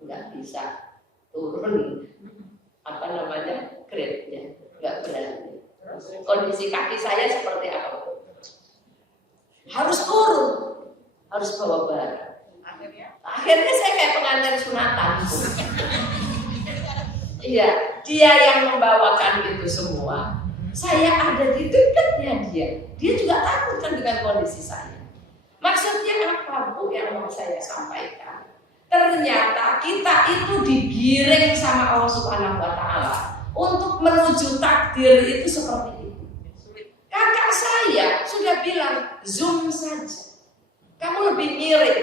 nggak bisa turun. Apa namanya grade-nya, nggak berani. Kondisi kaki saya seperti apa Bu? Harus turun, harus bawa barang. Akhirnya saya kayak pengantin sunatan Bu. Iya, dia yang membawakan itu semua. Saya ada di dekatnya dia. Dia juga takut kan dengan kondisi saya. Maksudnya apa Bu yang mau saya sampaikan? Ternyata kita itu digiring sama Allah Subhanahu wa Ta'ala untuk menuju takdir itu seperti itu. Kakak saya bilang Zoom saja. Kamu lebih ngirit.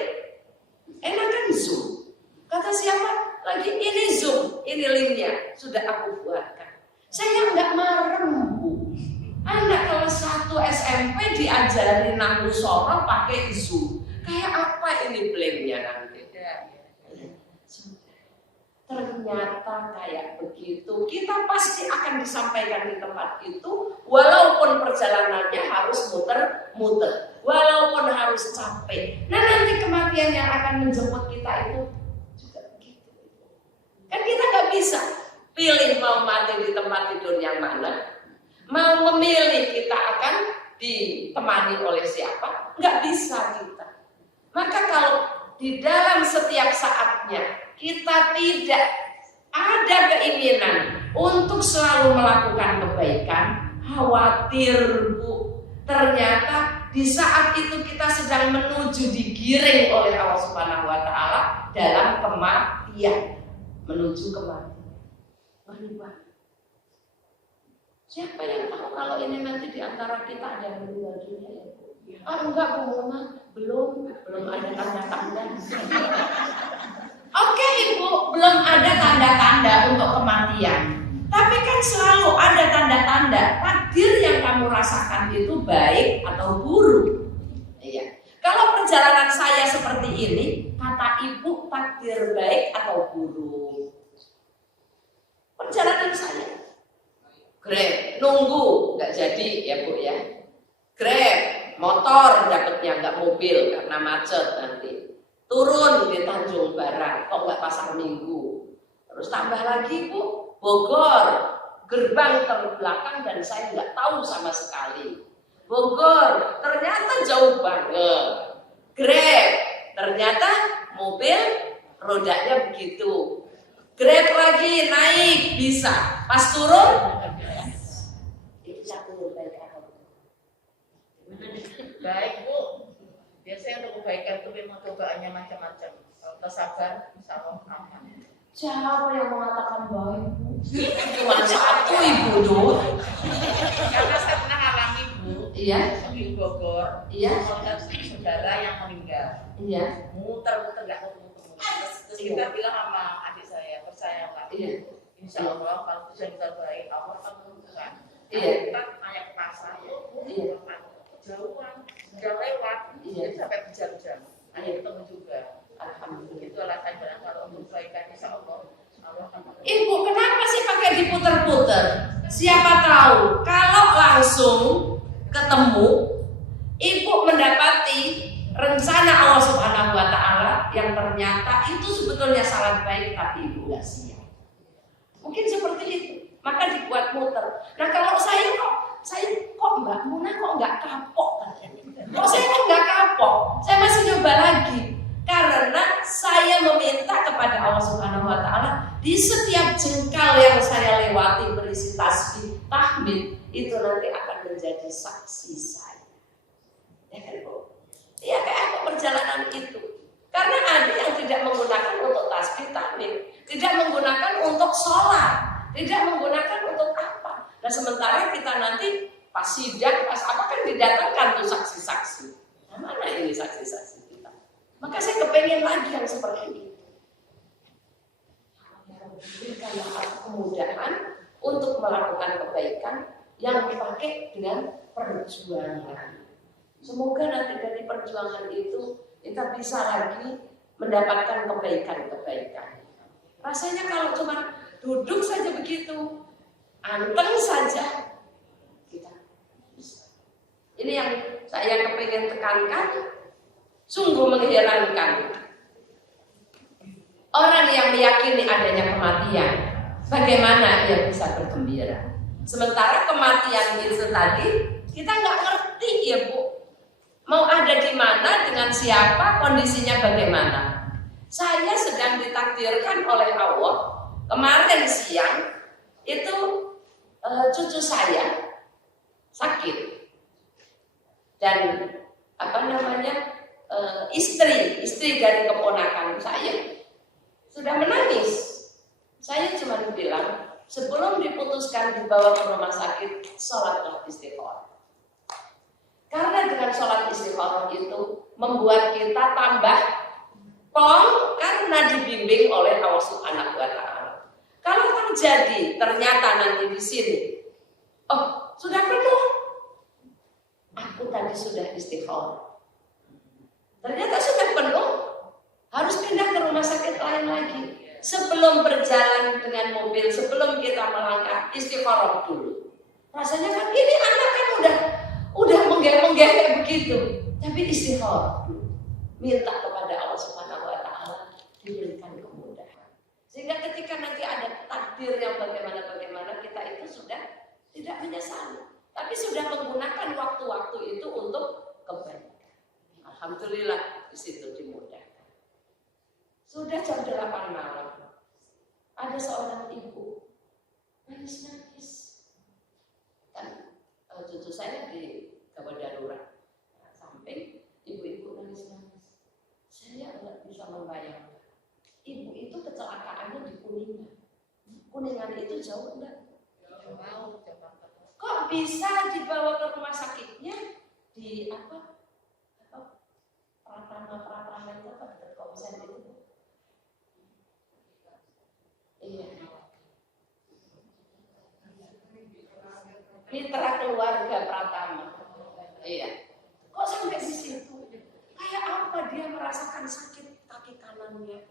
Enakan Zoom. Kata siapa? Lagi ini Zoom, ini linknya sudah aku buatkan. Saya nggak marem, Bu. Anak kelas 1 SMP diajarin nang musara pakai Zoom. Kayak apa ini linknya nanti? Ternyata kayak begitu. Kita pasti akan disampaikan di tempat itu, walaupun perjalanannya harus muter-muter, walaupun harus capek. Nah, nanti kematian yang akan menjemput kita itu juga begitu. Kan kita nggak bisa pilih mau mati di tempat tidur yang mana, mau memilih kita akan ditemani oleh siapa, nggak bisa kita. Maka kalau di dalam setiap saatnya kita tidak ada keinginan untuk selalu melakukan kebaikan, khawatir, Bu. Ternyata di saat itu kita sedang menuju digiring oleh Allah Subhanahu wa Ta'ala dalam kematian, menuju kematian. Berubah. Siapa yang tahu kalau ini nanti di antara kita ada yang meninggal dunia ya? Enggak, Bu Mama, belum ada tanda-tanda. Oke, Ibu, belum ada tanda-tanda untuk kematian. Tapi kan selalu ada tanda-tanda takdir yang kamu rasakan itu baik atau buruk. Iya. Kalau perjalanan saya seperti ini, kata Ibu takdir baik atau buruk? Perjalanan saya Grab, nunggu, nggak jadi ya Bu ya. Grab, motor dapatnya nggak mobil karena macet nanti. Turun di Tanjung Barat, kok nggak pasar Minggu. Terus tambah lagi Bu, Bogor, gerbang terbelakang dan saya nggak tahu sama sekali. Bogor, ternyata jauh banget. Grab, ternyata mobil rodanya begitu. Grab lagi naik bisa, pas turun baik Bu. Biasanya untuk kebaikan itu memang cobaannya macam-macam. Kalau kita sabar, insya Allah aman. Siapa yang mengatakan baik, Bu? Cuma satu Ibu tuh. Karena saya pernah alami Bu. Iya. Di Bogor. Iya. Melihat saudara yang meninggal. Iya. Muter-muter nggak ketemu. Terus kita bilang sama adik saya, percayalah. Iya. Insya Allah kalau tujuan kita baik, Allah akan menentukan. Iya. Kita tanya ke pasar, Iya. jauhan, sudah lewat, Iya. jadi sampai berjam-jam. Ada ketemu juga. Alhamdulillah. Itu alasan benar kalau untuk kebaikan insya Allah akan menentukan. Ibu, kenapa sih pakai diputer-puter? Siapa tahu kalau langsung ketemu, Ibu mendapati rencana Allah Subhanahu wa Ta'ala yang ternyata itu sebetulnya sangat baik, tapi Ibu nggak siap. Mungkin seperti itu, maka dibuat muter. Nah, kalau saya kok Mbak Muna kok nggak kapok? Kok saya kok nggak kapok? Saya masih nyoba lagi. Karena saya meminta kepada Allah Subhanahu wa Ta'ala di setiap jengkal yang saya lewati berisi tasbih, tahmid, itu nanti akan menjadi saksi saya. Ya kan Bu? Ya kayak perjalanan itu. Karena ada yang tidak menggunakan untuk tasbih, tahmid, tidak menggunakan untuk sholat, tidak menggunakan untuk apa. Nah sementara kita nanti pas sidang, pas apa kan didatangkan tuh saksi-saksi. Nah, mana ini saksi-saksi kita? Maka saya kepengen lagi yang seperti ini. Berikanlah aku kemudahan untuk melakukan kebaikan yang dipakai dengan perjuangan. Semoga nanti dari perjuangan itu kita bisa lagi mendapatkan kebaikan-kebaikan. Rasanya kalau cuma duduk saja begitu, anteng saja, kita bisa. Ini yang saya kepengen tekankan, sungguh mengherankan. Orang yang meyakini adanya kematian, bagaimana ia bisa bergembira? Sementara kematian itu tadi, kita nggak ngerti ya Bu. Mau ada di mana, dengan siapa, kondisinya bagaimana. Saya sedang ditakdirkan oleh Allah, kemarin siang, itu cucu saya sakit. Dan istri dari keponakan saya sudah menangis. Saya cuma bilang, sebelum diputuskan dibawa ke rumah sakit, sholatlah istiqomah. Karena dengan istikharah itu membuat kita tambah plong karena dibimbing oleh Allah Subhanahu wa taala. Kalau terjadi ternyata nanti di sini, oh sudah penuh, aku tadi sudah istikharah. Ternyata sudah penuh, harus pindah ke rumah sakit lain lagi. Sebelum berjalan dengan mobil, sebelum kita melangkah, istikharah dulu. Rasanya kan ini anak kan udah menggeh-menggeh kayak begitu, tapi istikharah dulu. Minta kepada Allah Subhanahu wa taala diberikan kemudahan. Sehingga ketika nanti ada takdir yang bagaimana kita itu sudah tidak menyesali, tapi sudah menggunakan waktu-waktu itu untuk kebaikan. Alhamdulillah di situ dimudahkan. Sudah jam 8 malam, ada seorang ibu nangis-nangis. Kan cucu saya di gawat darurat, samping ibu-ibu nangis-nangis. Saya nggak bisa membayangkan. Ibu itu kecelakaannya di Kuningan. Kuningan itu jauh enggak? Jauh. Kok bisa dibawa ke rumah sakitnya di Pratama itu apa dekat Komsen itu? Iya. Mitra keluarga Pratama. Iya. Kok sampai di situ? Kayak apa dia merasakan sakit kaki kanannya?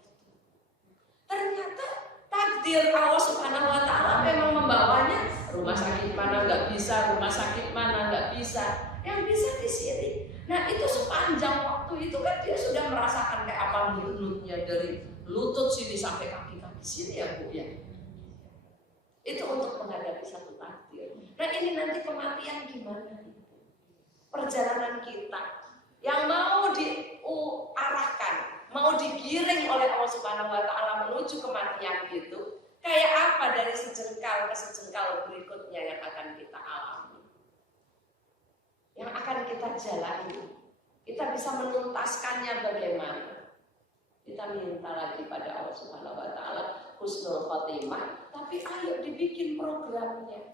Ternyata takdir Allah Subhanahu wa taala memang membawanya rumah sakit mana nggak bisa, rumah sakit mana nggak bisa, yang bisa di sini. Nah itu sepanjang waktu itu kan dia sudah merasakan kayak apa lututnya dari lutut sini sampai kaki-kaki sini ya Bu ya. Itu untuk menghadapi satu takdir. Nah ini nanti kematian gimana? Perjalanan kita yang mau diarahkan, mau digiring oleh Allah Subhanahu wa taala menuju kematian itu, kayak apa dari sejengkal ke sejengkal berikutnya yang akan kita alami, yang akan kita jalani. Kita bisa menuntaskannya bagaimana? Kita minta lagi pada Allah Subhanahu wa taala husnul khotimah, tapi ayo dibikin programnya.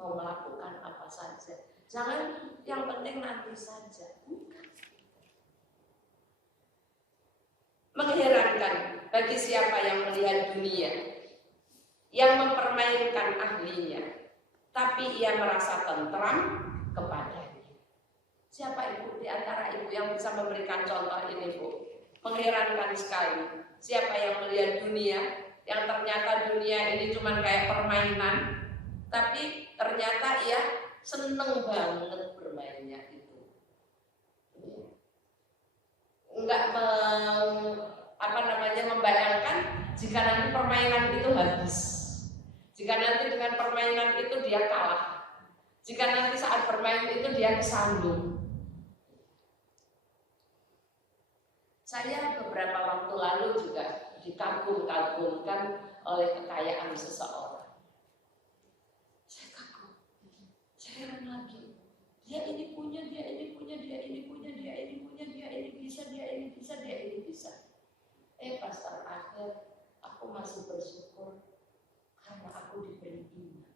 Mau melakukan apa saja. Jangan yang penting nanti saja. Bukan. Mengherankan bagi siapa yang melihat dunia, yang mempermainkan ahlinya, tapi ia merasa tentram kepadanya. Siapa ibu di antara ibu yang bisa memberikan contoh ini, Bu? Mengherankan sekali. Siapa yang melihat dunia, yang ternyata dunia ini cuma kayak permainan, tapi ternyata ia seneng banget bermainnya itu. Enggak membayangkan jika nanti permainan itu habis. Jika nanti dengan permainan itu dia kalah. Jika nanti saat bermain itu dia kesandung. Saya beberapa waktu lalu juga dikagum-kagumkan oleh kekayaan seseorang. Saya kagum. Saya heran lagi. Dia ini punya, dia ini punya, dia ini punya, dia ini punya, dia ini bisa, dia ini bisa, dia ini bisa. Pas terakhir aku masih bersyukur karena aku diberi iman.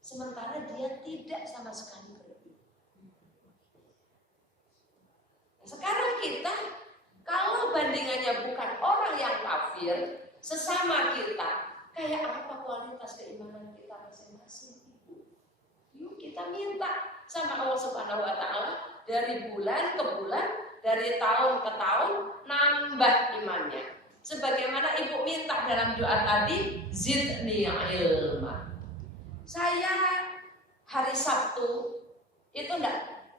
Sementara dia tidak sama sekali beriman. Sekarang kita, kalau bandingannya bukan orang yang kafir, sesama kita, kayak apa kualitas keimanan kita masing-masing? Yuk kita minta sama Allah Subhanahu wa taala dari bulan ke bulan, dari tahun ke tahun, nambah imannya. Sebagaimana ibu minta dalam doa tadi, zidni ilma. Saya hari Sabtu itu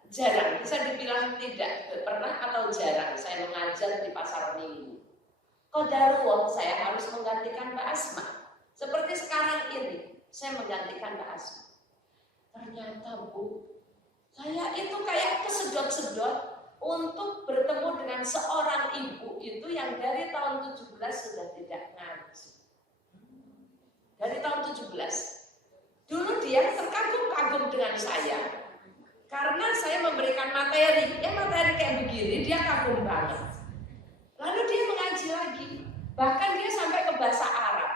jarang, bisa dibilang tidak pernah atau jarang saya mengajar di pasar Minggu. Qadarullah saya harus menggantikan Mbak Asma. Seperti sekarang ini, saya menggantikan Mbak Asma. Ternyata Bu, saya itu kayak kesedot-sedot untuk bertemu dengan seorang ibu itu yang dari tahun 17 sudah tidak ngaji. Dari tahun 17. Dulu dia terkagum-kagum dengan saya. Karena saya memberikan materi, materi kayak begini, dia kagum banget. Lalu dia mengaji lagi. Bahkan dia sampai ke bahasa Arab.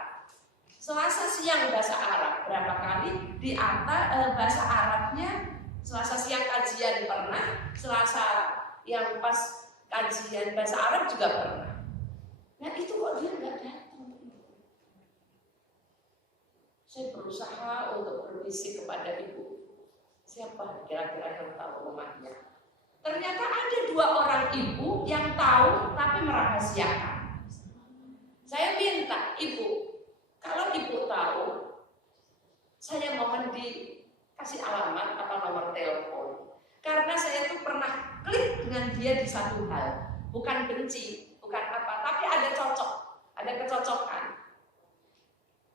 Selasa siang bahasa Arab, berapa kali di atas bahasa Arabnya. Selasa siang kajian pernah, Selasa yang pas kajian bahasa Arab juga pernah. Nah itu kok dia nggak datang. Saya berusaha untuk berbisik kepada ibu, siapa kira-kira yang tahu rumahnya. Ternyata ada 2 orang ibu yang tahu tapi merahasiakan. Saya minta ibu, kalau ibu tahu, saya mohon dikasih alamat atau nomor telepon. Karena saya tuh pernah klik dengan dia di satu hal, bukan benci, bukan apa, tapi ada cocok, ada kecocokan.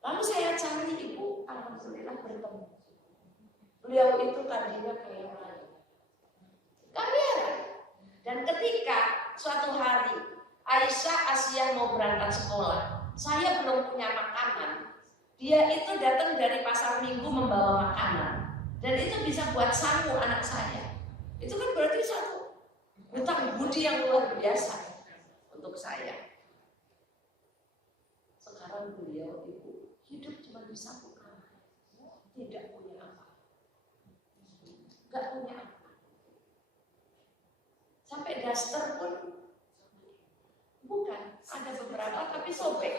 Lalu saya cari ibu, alhamdulillah bertemu. Beliau itu tadinya kayak kamera. Dan ketika suatu hari Asia mau berangkat sekolah, saya belum punya makanan. Dia itu datang dari pasar Minggu membawa makanan, dan itu bisa buat sanggup anak saya. Itu kan berarti satu hutang budi yang luar biasa untuk saya. Sekarang beliau ibu hidup cuma di satu kamar, tidak punya apa, nggak punya apa. Sampai daster pun bukan, ada beberapa tapi sobek.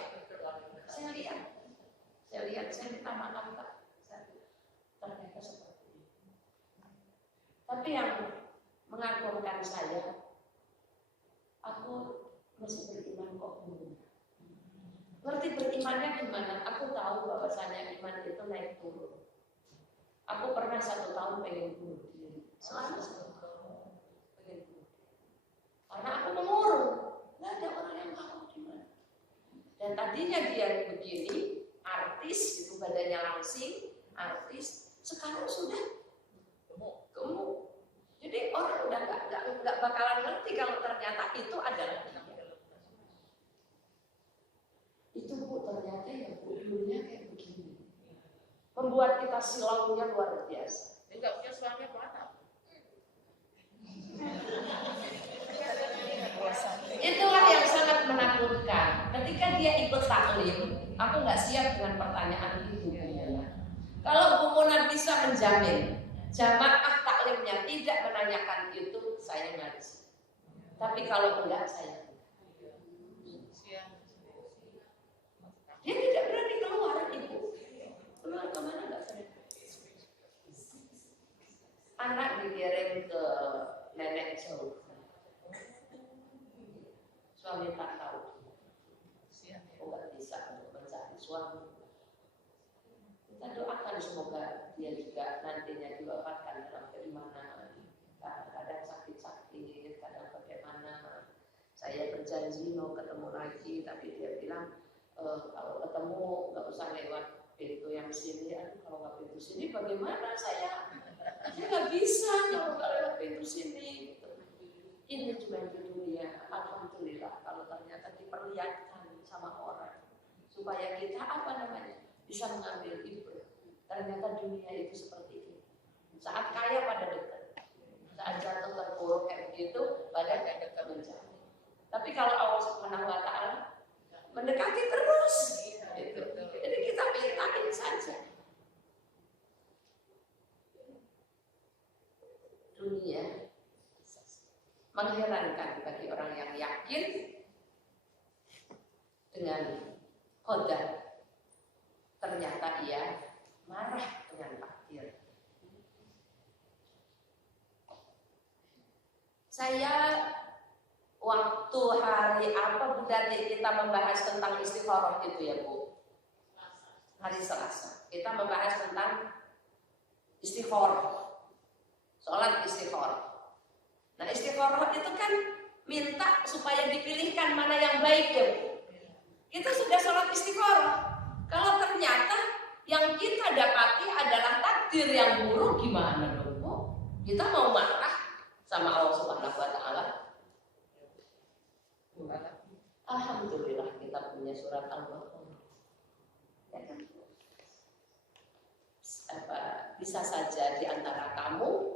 Saya lihat, saya minta maaf Pak. Ternyata seperti ini. Tapi yang mengagumkan saya, aku masih beriman kok belum. Ngerti berimannya gimana? Aku tahu bahwasanya iman itu naik turun. Aku pernah 1 tahun pengen bunuh diri, selama 1 tahun pengen bunuh diri. Karena aku mengurung, nggak ada orang yang tahu gimana. Dan tadinya dia begini, artis, itu badannya langsing, artis, sekarang sudah gemuk. Jadi orang udah nggak bakalan ngerti kalau ternyata itu adalah dia. Itu Bu, ternyata ya Bu, dulunya kayak begini. Membuat kita silaunya luar biasa. Dia nggak punya suami apa? Itulah yang sangat menakutkan. Ketika dia ikut taklim, aku nggak siap dengan pertanyaan ibu Mona. Kalau Bu Mona bisa menjamin jamaah taklimnya tidak menanyakan itu, saya ngaji. Tapi kalau enggak, saya dia tidak berani keluar, ibu. Keluar kemana nggak berani. Anak dikirim ke nenek jauh. Suami tak tahu. Enggak bisa untuk mencari suami. Kita doakan semoga dia juga nantinya diwafatkan dalam keimanan. Kadang sakit-sakit, kadang bagaimana. Saya berjanji mau ketemu lagi, tapi dia bilang kalau ketemu nggak usah lewat pintu yang sini. Aduh, kalau nggak pintu sini bagaimana saya nggak bisa kalau nggak lewat pintu sini. Ini cuma di dunia. Alhamdulillah kalau ternyata diperlihatkan sama orang supaya kita bisa mengambil ibrah. Ternyata dunia itu seperti ini. Saat kaya pada dekat, saat jatuh terpuruk kayak begitu pada dekat mencari. Tapi kalau Allah Subhanahu Wa Taala mendekati terus, gitu. Jadi kita mintain saja. Dunia mengherankan bagi orang yang yakin dengan qadar. Ternyata ia marah dengan takdir. Saya waktu hari apa Bu Dati kita membahas tentang istikharah itu ya Bu? Hari Selasa. Kita membahas tentang istikharah. Sholat istikharah. Nah istikharah itu kan minta supaya dipilihkan mana yang baik ya Bu. Kita sudah sholat istikharah. Kalau ternyata yang kita dapati adalah takdir yang buruk, gimana dong Bu? Kita mau marah sama Allah Subhanahu Wa Taala? Alhamdulillah kita punya surat Al-Baqarah. Ya kan? Bisa saja di antara kamu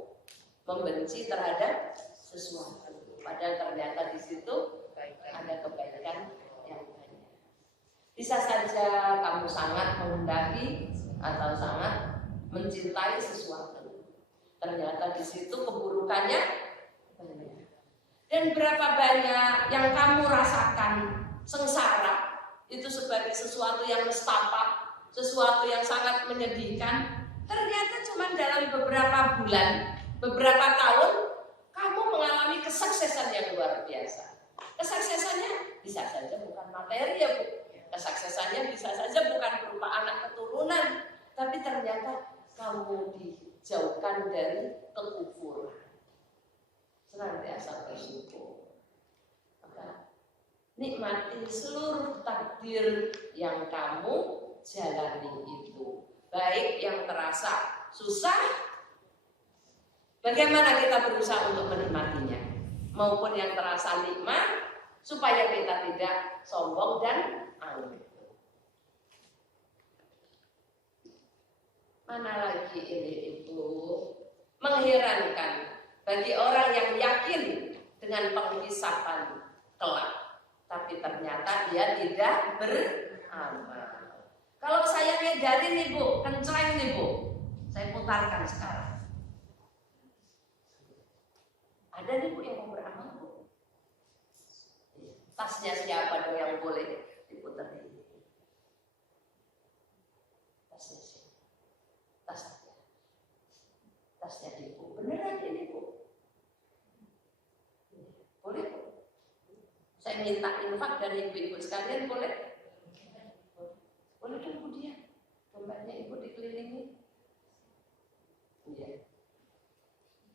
membenci terhadap sesuatu, padahal ternyata di situ ada kebaikan yang banyak. Bisa saja kamu sangat menghendaki atau sangat mencintai sesuatu, ternyata di situ keburukannya Dan berapa banyak yang kamu rasakan sengsara itu sebagai sesuatu yang nestapa, sesuatu yang sangat menyedihkan. Ternyata cuma dalam beberapa bulan, beberapa tahun, kamu mengalami kesuksesan yang luar biasa. Kesuksesannya bisa saja bukan materi ya Bu. Kesuksesannya bisa saja bukan berupa anak keturunan, tapi ternyata kamu dijauhkan dari kekufuran. Senantiasa bersyukur. Maka nikmati seluruh takdir yang kamu jalani itu. Baik yang terasa susah, bagaimana kita berusaha untuk menikmatinya, maupun yang terasa nikmat, supaya kita tidak sombong dan angkuh. Mana lagi ini Ibu? Mengherankan bagi orang yang yakin dengan penghisapan kelak, tapi ternyata dia tidak beramal. Kalau saya ngedarin nih Bu, kenceng nih Bu, saya putarkan sekarang. Ada nih Bu yang mau beramal Bu? Tasnya siapa dong yang boleh diputar ini? Tasnya siapa? Tasnya Ibu. Beneran ini Bu? Boleh Bu? Saya minta infak dari ibu-ibu sekalian, boleh? Boleh kan Bu dia? Dompetnya Ibu dikelilingi. Iya.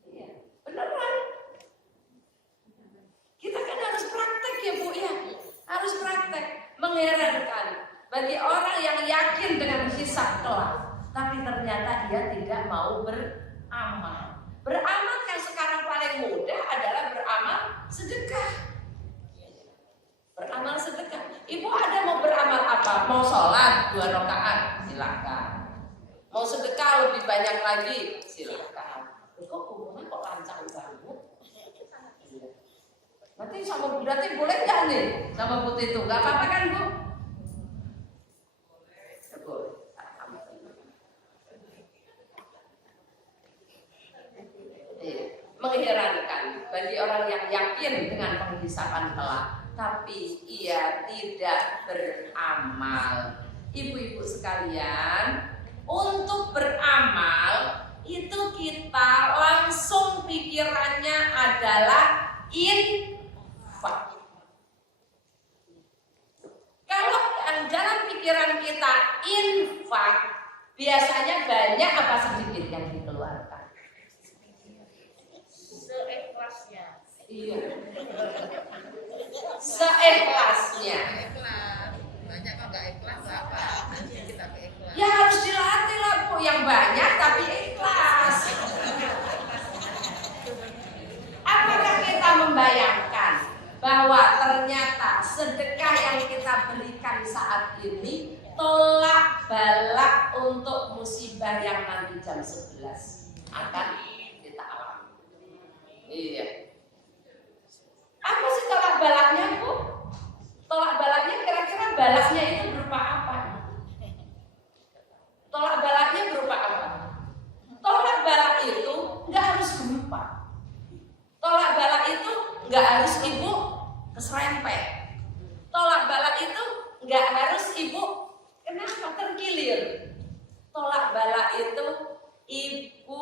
Iya, beneran. Kita kan harus praktek ya Bu ya. Harus praktek. Mengherankan bagi orang yang yakin dengan hisab kelak, tapi ternyata dia tidak mau beramal. Beramal yang sekarang paling mudah adalah beramal sedekah. Beramal sedekah. Ibu ada mau beramal apa? Mau sholat 2 rakaat, silakan. Mau sedekah lebih banyak lagi, silakan. Kok hubungan kok lancang banget? Nanti sama Bu Dati boleh nggak nih sama Bu Titu? Nggak apa-apa kan Bu? Boleh. Mengherankan bagi orang yang yakin dengan penghisapan kelak, tapi ia tidak beramal. Ibu-ibu sekalian, untuk beramal itu kita langsung pikirannya adalah infak. Kalau dalam pikiran kita infak, biasanya banyak apa sedikit yang dikeluarkan? Seikhlasnya. Iya. Seikhlasnya. Banyak mah nggak ikhlas apa? Kita ikhlas. Ya harus dilatih lah Bu, yang banyak tapi ikhlas. Apakah kita membayangkan bahwa ternyata sedekah yang kita berikan saat ini tolak balak untuk musibah yang nanti jam 11 akan kita alami? Iya. Apa sih tolak balaknya Bu? Tolak balaknya kira-kira balaknya itu berupa apa? Tolak balaknya berupa apa? Tolak balak itu nggak harus gempa. Tolak balak itu nggak harus Ibu keserempet. Tolak balak itu nggak harus Ibu kenapa terkilir. Tolak balak itu Ibu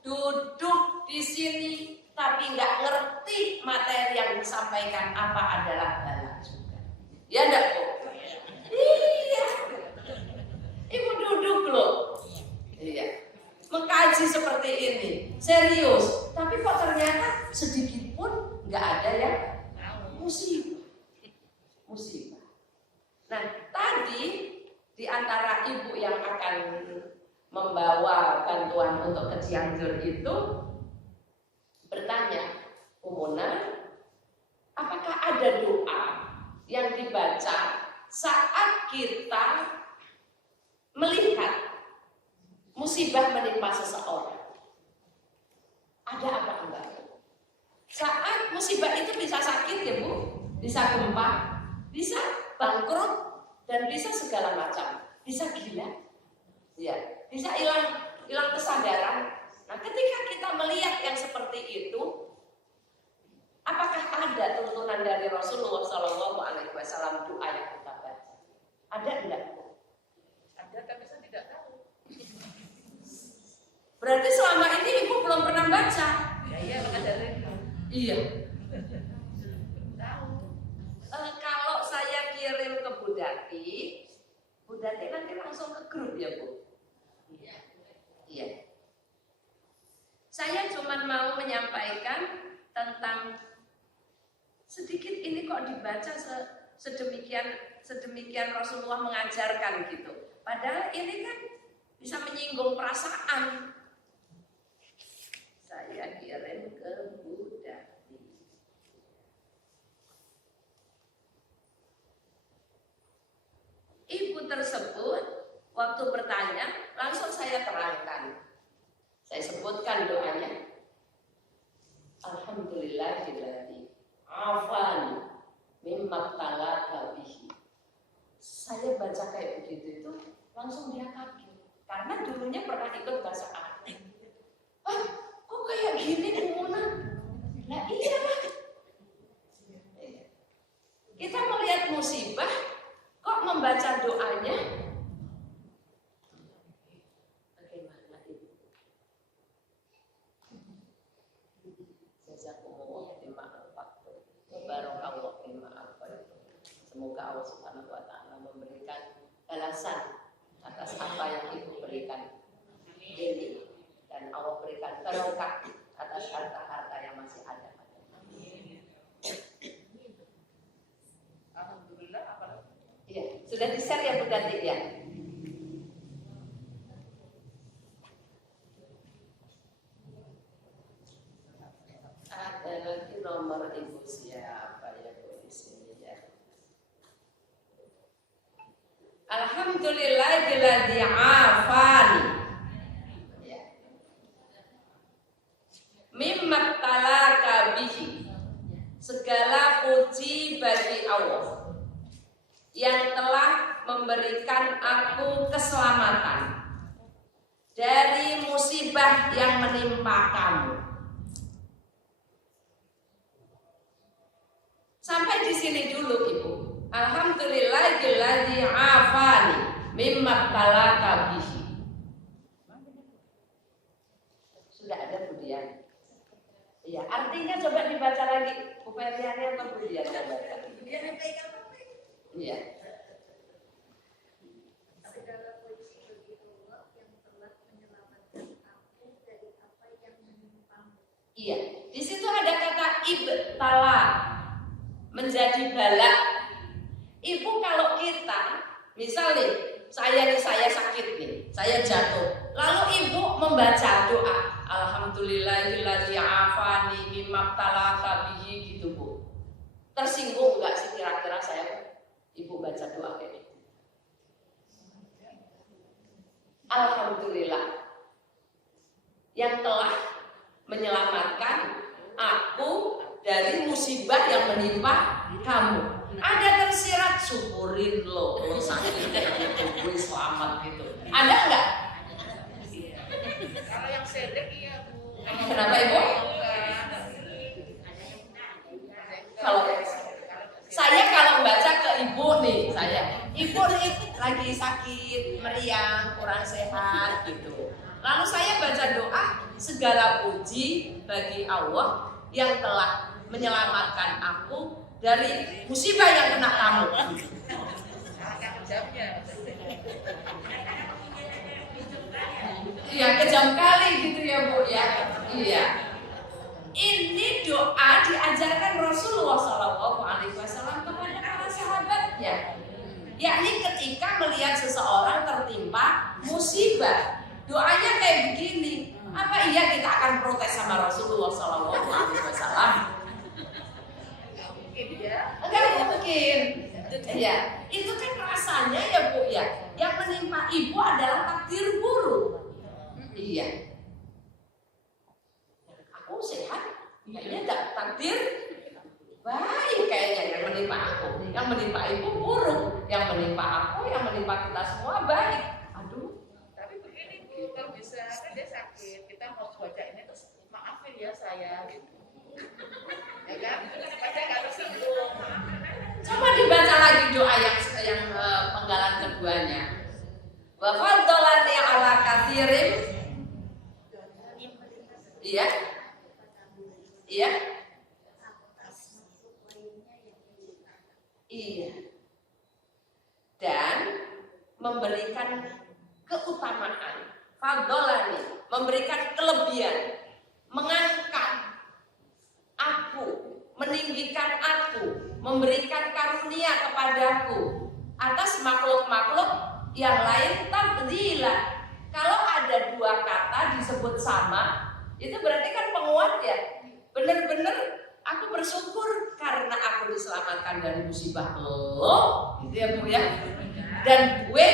duduk di sini tapi nggak ngerti materi yang disampaikan apa adalah balak juga. Ya enggak Bu? Iya. Ibu duduk loh. Iya. Mengkaji seperti ini, serius. Tapi kok ternyata sedikit pun nggak ada yang musibah. Nah, tadi di antara ibu yang akan membawa bantuan untuk ke Cianjur itu bertanya, Umuna, apakah ada doa yang dibaca saat kita melihat musibah menimpa seseorang? Ada apa enggak? Saat musibah itu bisa sakit ya Bu, bisa gempa, bisa bangkrut, dan bisa segala macam, bisa gila, ya, bisa hilang kesadaran. Nah, ketika kita melihat yang seperti itu, apakah keturunan dari Rasulullah SAW doa yang kita baca? Ada enggak? Ada, tapi saya tidak tahu. Berarti selama ini ibu belum pernah baca? Ya iya, maka dari Iya. tahu. Kalau saya kirim ke Bu Dati nanti langsung ke grup ya Bu? Iya. Saya cuma mau menyampaikan tentang sedikit ini kok dibaca sedemikian Rasulullah mengajarkan gitu. Padahal ini kan bisa menyinggung perasaan. Saya kirim ke Bu Dati. Ibu tersebut waktu bertanya langsung saya terangkan. Saya sebutkan doanya. Alhamdulillahilladzi afani mimma talaka bihi. Saya baca kayak begitu itu langsung dia kaget. Karena dulunya pernah ikut bahasa Arab. Kok kayak gini umuman? Nah iya lah. Kita melihat musibah, kok membaca doanya? Bagaimana itu? Jazakumullah bima anfaqtum. Barakallahu bima anfaqtum. Semoga Allah Subhanahu wa taala memberikan balasan atas apa yang ibu berikan ini, dan Allah berikan barokah atas harta-harta yang masih ada. Alhamdulillah apa? Iya, sudah di-share ya Bu Dati ya? Ada lagi nomor ibu siapa ya Bu di sini ya? Alhamdulillahilladzi afani. Ya. Mimma talaka bihi. Segala puji bagi Allah yang telah memberikan aku keselamatan dari musibah yang menimpa kamu. Sampai di sini dulu Ibu. Alhamdulillahilladzi afani mimma talaka bihi. Sudah ada Bu Dian? Iya, artinya coba dibaca lagi. Bu Feriani atau Bu Dian yang baca? Iya. Segala puji bagi Allah yang telah menyelamatkan aku dari apa yang menimpamu. Iya, di situ ada kata ibtala, menjadi bala. Ibu kalau kita, misalnya saya sakit nih, saya jatuh, lalu ibu membaca doa, Alhamdulillahilladzi afani mimma talaka bihi gitu Bu. Tersinggung enggak sih kira-kira saya ibu baca doa kayak gitu? Alhamdulillah yang telah menyelamatkan aku dari musibah yang menimpa kamu. Ada tersirat syukurin lo sakitnya itu gue selamat gitu. Ada enggak? Kalau yang sedek iya Bu. Kenapa Ibu? Kalau saya membaca ke ibu nih, ibu nih lagi sakit, meriang, kurang sehat gitu. Lalu saya baca doa, segala puji bagi Allah yang telah menyelamatkan aku dari musibah yang kena kamu. Iya, kejam kali gitu ya Bu ya. Iya. Ini doa diajarkan Rasulullah SAW kepada para sahabatnya. Yakni ketika melihat seseorang tertimpa musibah, doanya kayak begini. Apa iya kita akan protes sama Rasulullah SAW? Enggak mungkin. Ya, itu kan rasanya ya Bu ya. Yang menimpa ibu adalah takdir buruk. Iya. Aku sehat, kayaknya tak takdir baik kayaknya yang menimpa aku. Yang menimpa ibu buruk, yang menimpa aku, yang menimpa kita semua baik. Aduh. Tapi begini Bu, kalau bisa kan dia sakit, kita mau baca ini terus maafin ya saya gitu. Ya kan? Baca nggak tersinggung. dibaca lagi doa yang penggalan keduanya. Wa faddalani ala katsirin. Iya. Iya. Iya. Dan memberikan keutamaan, faddalani, memberikan kelebihan, mengangkat aku, meninggikan aku, memberikan karunia kepadaku atas makhluk-makhluk yang lain. Tafdila. Kalau ada dua kata disebut sama, itu berarti kan penguat ya. Benar-benar aku bersyukur karena aku diselamatkan dari musibah lo, gitu ya Bu ya. Dan gue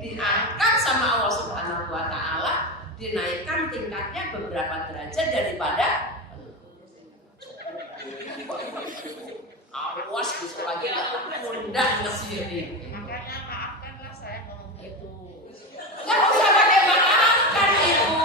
diangkat sama Allah Subhanahu wa taala, dinaikkan tingkatnya beberapa derajat daripada awas besok lagi undang ke sini. Makanya maafkanlah saya ngomong gitu. Gak usah pakai maafkan Ibu,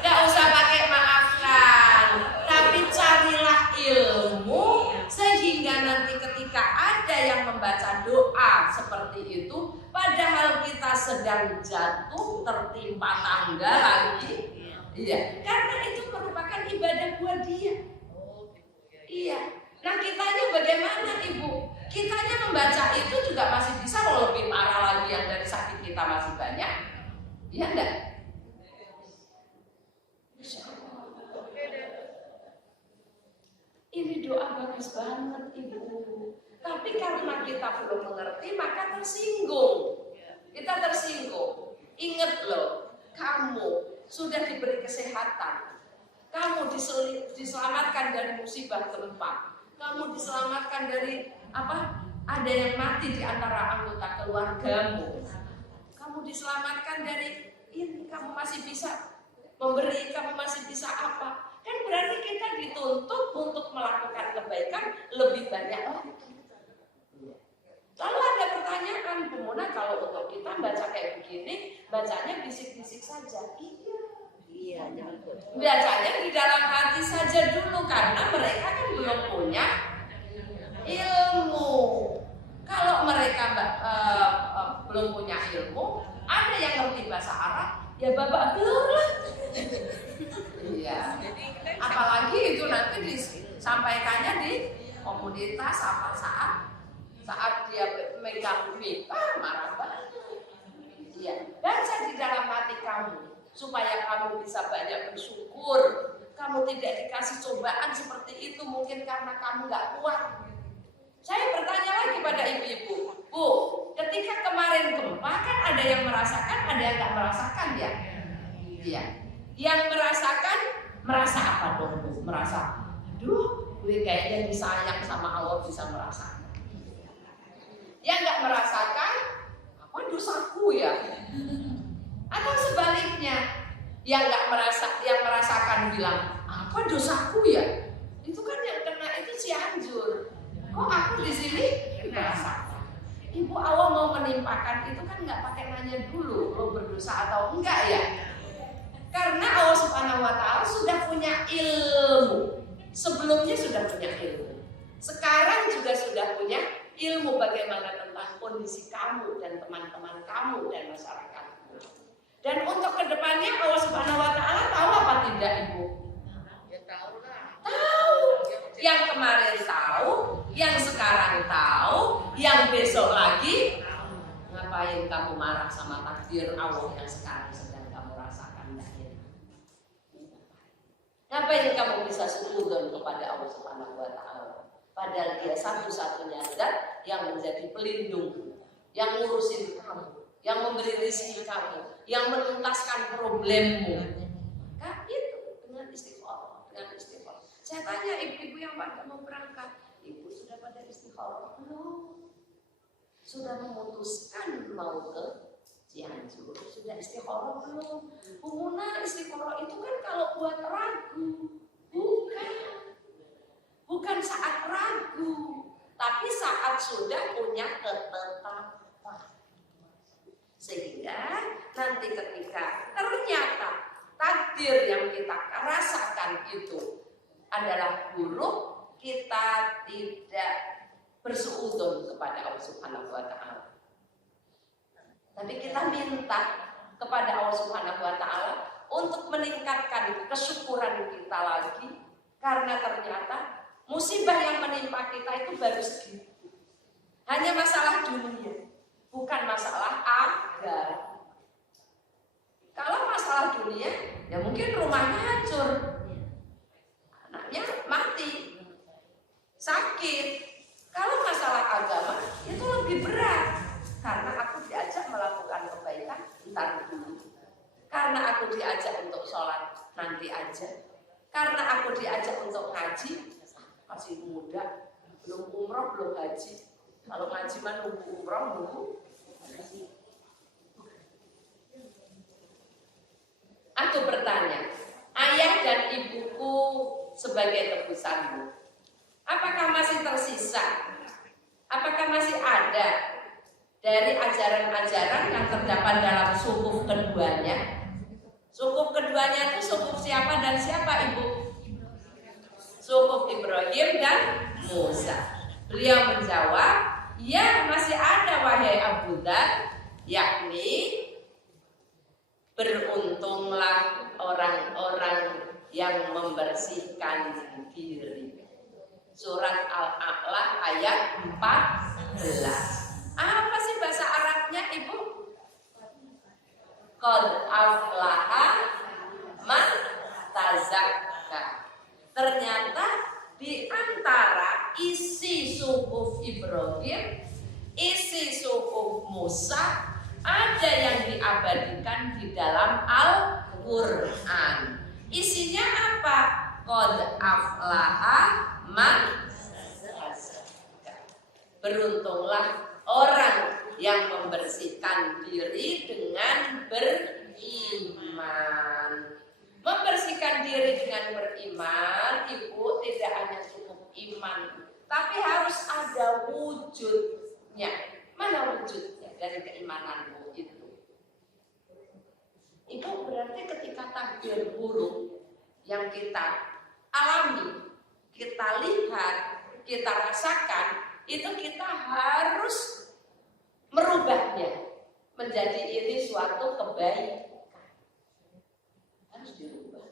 gak usah pakai maafkan, tapi carilah ilmu sehingga nanti ketika ada yang membaca doa seperti itu, padahal kita sedang jatuh tertimpa tangga lagi, iya, karena itu merupakan ibadah buat dia. Iya. Nah kitanya bagaimana Ibu? Kitanya membaca itu juga masih bisa, kalau lebih parah lagi yang dari sakit kita masih banyak. Iya enggak? Ini doa bagus banget Ibu. Tapi karena kita belum mengerti maka tersinggung. Kita tersinggung. Ingat loh, kamu sudah diberi kesehatan. Kamu diselamatkan dari musibah gempa. Kamu diselamatkan dari apa? Ada yang mati di antara anggota keluargamu. Kamu diselamatkan dari ini, kamu masih bisa memberi, kamu masih bisa apa? Kan berarti kita dituntut untuk melakukan kebaikan lebih banyak lagi. Lalu ada pertanyaan, Bu Muna, kalau untuk kita baca kayak begini, bacanya bisik-bisik saja. Iya, bacanya di dalam hati saja dulu, karena mereka kan belum punya ilmu. Kalau mereka belum punya ilmu, ada yang ngerti bahasa Arab, ya babak belur lah. Iya. Apalagi itu nanti disampaikannya di komunitas apa saat dia megang mic, marah banget. Iya. Baca di dalam hati kamu supaya kamu bisa banyak bersyukur. Kamu tidak dikasih cobaan seperti itu mungkin karena kamu nggak kuat. Saya bertanya lagi pada ibu-ibu, Bu, ketika kemarin gempa kan ada yang merasakan, ada yang nggak merasakan ya? Iya. Yang merasakan, merasa apa dong Bu? Merasa, aduh, gue kayaknya disayang sama Allah bisa merasakan. Yang nggak merasakan, apa dosaku ya? Atau sebaliknya, yang merasakan bilang, apa dosaku ya? Itu kan yang kena itu Cianjur. Kok aku di sini merasakan? Ibu Allah mau menimpakan itu kan nggak pakai nanya dulu lo berdosa atau enggak ya? Karena Allah Subhanahu Wa Taala sudah punya ilmu. Sebelumnya sudah punya ilmu. Sekarang juga sudah punya ilmu bagaimana tentang kondisi kamu dan teman-teman kamu dan masyarakat. Dan untuk kedepannya Allah Subhanahu Wa Taala tahu apa tidak Ibu? Ya tahu lah. Tahu. Yang kemarin tahu, yang sekarang tahu, yang besok lagi. Ngapain kamu marah sama takdir Allah yang sekarang sedang kamu rasakan? Ngapain kamu bisa suudzon kepada Allah Subhanahu Wa Taala? Padahal Dia satu-satunya zat yang menjadi pelindung, yang ngurusin kamu, yang memberi rezeki kamu, yang menuntaskan problemmu. Kan itu dengan istighfar, dengan istighfar. Saya tanya ibu-ibu yang pada mau berangkat, ibu sudah pada istighfar belum? Sudah memutuskan mau ke Cianjur, sudah istighfar belum? Bu Muna, istighfar itu kan kalau buat ragu, bukan saat ragu, tapi saat sudah punya ketetapan. Sehingga nanti ketika ternyata takdir yang kita rasakan itu adalah buruk, kita tidak bersuudzon kepada Allah Subhanahu wa taala. Tapi kita minta kepada Allah Subhanahu wa taala untuk meningkatkan kesyukuran kita lagi, karena ternyata musibah yang menimpa kita itu baru segitu. Hanya masalah dunia, bukan masalah agama. Kalau masalah dunia, ya mungkin rumahnya hancur, anaknya mati, sakit. Kalau masalah agama, itu lebih berat. Karena aku diajak melakukan kebaikan, ntar dulu. Karena aku diajak untuk sholat, nanti aja. Karena aku diajak untuk ngaji, masih muda, belum umroh, belum haji. Kalau ngaji mah nunggu umroh, nunggu haji. Aku bertanya, ayah dan ibuku sebagai tebusanmu, apakah masih tersisa? Apakah masih ada dari ajaran-ajaran yang terdapat dalam suku keduanya? Suku keduanya itu suku siapa dan siapa, Ibu? Suku Ibrahim dan Musa. Beliau menjawab, ya masih ada wahai Abu Dzar, yakni beruntunglah orang-orang yang membersihkan diri. Surat Al-A'la ayat 14. Apa sih bahasa Arabnya, Ibu? Qad aflaha man tazakka. Ternyata di antara isi suhuf Ibrahim, isi suhuf Musa, ada yang diabadikan di dalam Al-Quran. Isinya apa? Qad aflaha man tazakka. Beruntunglah orang yang membersihkan diri dengan beriman. Membersihkan diri dengan beriman, Ibu, tidak hanya cukup iman, tapi harus ada wujudnya. Mana wujudnya dari keimananmu itu? Ibu, berarti ketika takbir buruk yang kita alami, kita lihat, kita rasakan, itu kita harus merubahnya menjadi ini suatu kebaikan. Harus dirubah.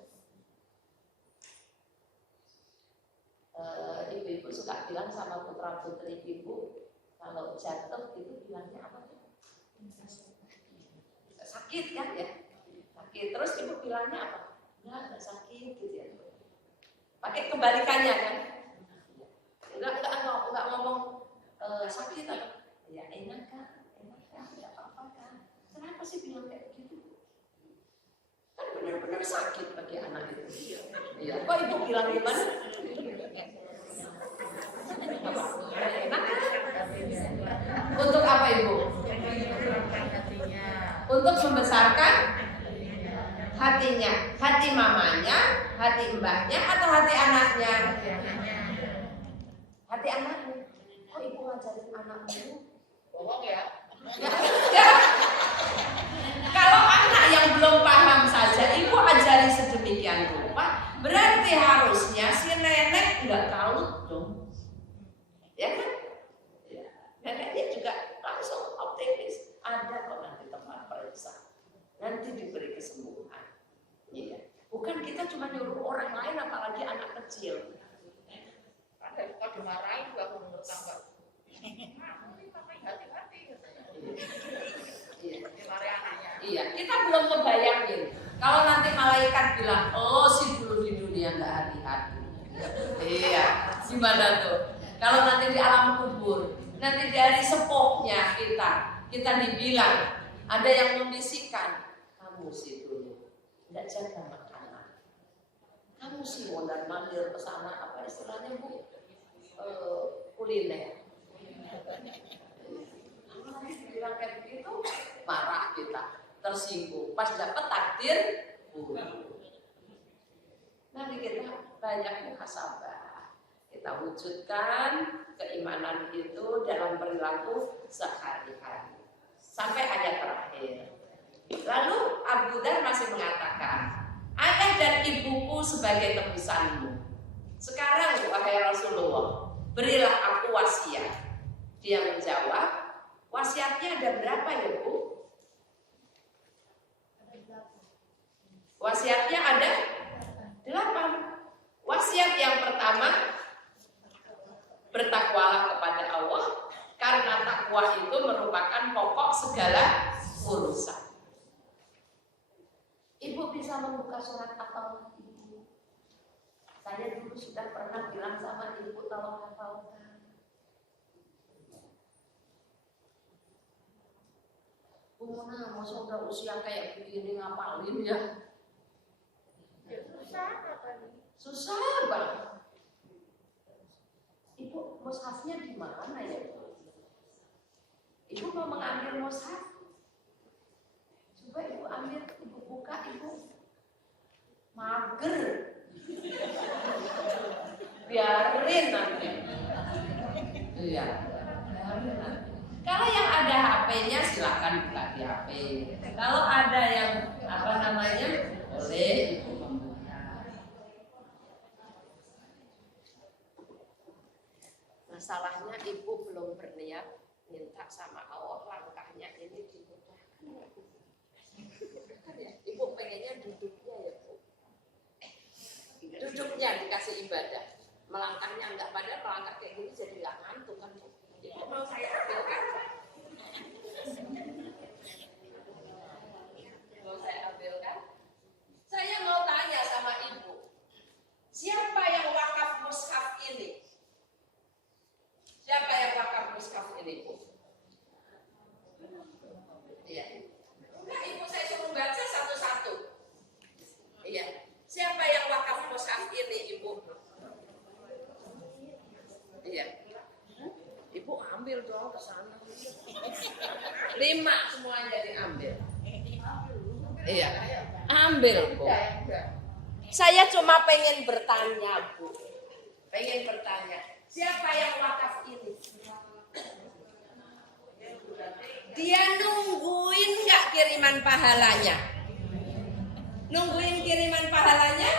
Ibu-ibu suka bilang sama putra-putri ibu, kalau jatuh itu bilangnya apa? Sakit kan ya? Sakit. Terus ibu bilangnya apa? Enggak sakit gitu ya. Pakai kebalikannya kan? Enggak ngomong sakit apa? Ya enak kan? Enggak apa-apa kan? Kenapa sih bilang kayak gitu? Kan benar-benar sakit bagi anak itu. Iya. Kok ibu bilang gimana? Enak kan? Untuk apa, Ibu? Untuk membesarkan hatinya. Hati mamanya, hati mbahnya, atau hati anaknya? Hati anaknya. Kok Ibu ngajarin anakmu? Bohong ya? Ya. Kalau anak yang belum paham saja Ibu ajari sedemikian rupa, berarti harusnya si nenek nggak tahu dong. Ya kan? Ya. Neneknya juga langsung optimis. Ada kok nanti tempat periksa. Nanti diberi kesembuhan. Iya. Bukan kita cuma nyuruh orang lain, apalagi anak kecil. Ada suka dimarahin juga menurut tangga. Hati-hati katanya. Iya. Dimarahin anaknya. Iya. Kita belum membayangin. Kalau nanti malaikat bilang, oh si dulu di dunia nggak hati-hati. Iya. Gimana tuh? Kalau nanti di alam kubur, nanti dari sepuhnya kita dibilang, ada yang membisikkan, kamu sih dulu nggak jaga makanan, kamu sih mondar mandir ke sana, apa istilahnya Bu, kuliner. Kalau nanti dibilang kayak begitu, marah kita, tersinggung. Pas dapat takdir, nanti kita banyak muhasabah. Kita wujudkan keimanan itu dalam perilaku sehari-hari. Sampai ayat terakhir. Lalu Abu Dzar masih mengatakan, ayah dan ibuku sebagai tebusanmu. Sekarang wahai Rasulullah, berilah aku wasiat. Dia menjawab, wasiatnya ada berapa ya Bu? Wasiatnya ada 8. Wasiat yang pertama, bertakwalah kepada Allah, karena takwa itu merupakan pokok segala urusan. Ibu bisa membuka surat apa? Ibu, saya dulu sudah pernah bilang sama ibu tolong hafalkan. Bu Mona, masa udah usia kayak begini ngapalin ya? Susah apa nih? Susah banget. Ibu, mushafnya di mana ya? Ibu mau mengambil mushaf? Coba ibu ambil, ibu buka, ibu mager. Biarin nanti. Iya, biarin nanti. Kalau yang ada HP-nya silakan buka di HP. Kalau ada yang boleh ibu membuka. Masalahnya ibu belum berniat minta sama Allah langkahnya ini dimudahkan. Ibu pengennya duduknya ya Bu. Duduknya dikasih ibadah. Melangkahnya enggak, padahal melangkah kayak gini jadi enggak ngantuk kan Bu. Ibu mau saya ambilkan? Mau saya ambilkan? Saya mau tanya sama ibu, siapa yang wakaf mushaf ini? Siapa yang wakaf mushaf ini, Bu? Iya. Enggak, ibu saya suruh baca satu-satu. Iya. Siapa yang wakaf mushaf ini, Ibu? Iya. Ibu ambil dong ke sana. 5 semuanya diambil. Iya. Ambil, Bu. Saya cuma pengen bertanya, Bu. Pengen bertanya. Siapa yang wakaf ini? Dia nungguin nggak kiriman pahalanya? Nungguin kiriman pahalanya?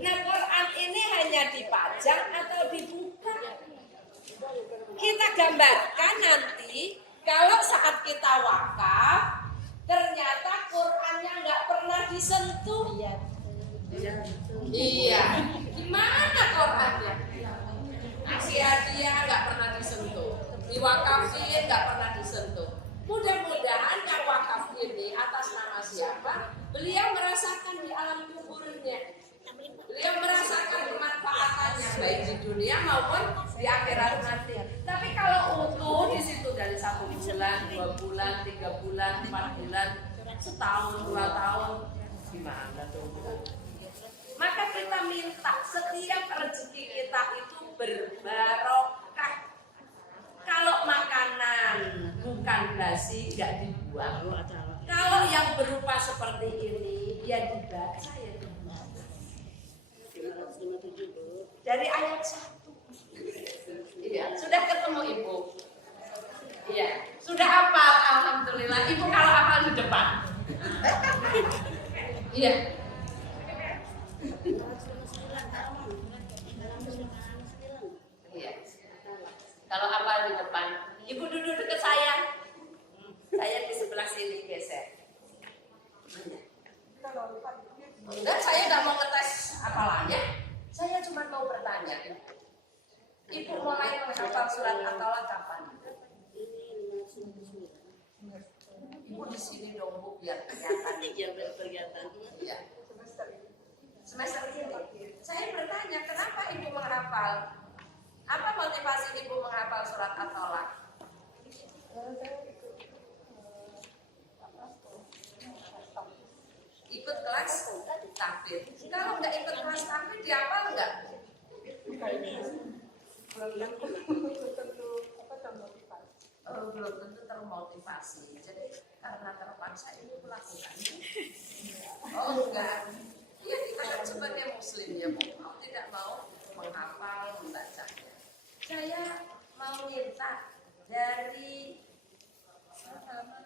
Nah, Quran ini hanya dipajang atau dibuka? Kita gambarkan nanti kalau saat kita wakaf, ternyata Qurannya nggak pernah disentuh. Iya. Gimana Qurannya? Ngasih hadiah nggak pernah disentuh, diwakafin nggak pernah disentuh. Mudah-mudahan yang wakaf ini atas nama siapa? Beliau merasakan di alam kuburnya. Beliau merasakan kemanfaatannya baik di dunia maupun di akhirat nanti. Tapi kalau utuh di situ dari 1 bulan, 2 bulan, 3 bulan, 4 bulan, setahun, 2 tahun, gimana dong? Maka kita minta setiap rezeki kita itu berbarokah. Kalau makanan bukan basi, nggak dibuang. Kalau yang berupa seperti ini, ya dibaca ya dibaca. Dari ayat 1. Iya, sudah ketemu Ibu. Iya, sudah hafal, alhamdulillah. Ibu kalau hafal di depan. Iya. Iya. Kalau apa di depan, Ibu duduk dekat saya. Saya di sebelah sini geser. Enggak, saya nggak mau ngetes hafalannya. Saya cuma mau bertanya. Ibu mulai menghafal surat At-Talaq kapan? Ibu di sini dong Bu, biar kelihatan. Biar kelihatan. Iya. Semester ini. Saya bertanya, kenapa Ibu menghafal? Apa motivasi Ibu menghafal surat At-Talaq? Ikut kelas tahfidz. Kalau nggak ikut kelas tahfidz, dihafal nggak? Belum tentu termotivasi. Jadi karena terpaksa Ibu melakukan. Oh enggak. Ya kita kan sebagai Muslim ya Bu, mau tidak mau menghafal, membacanya. Saya mau minta dari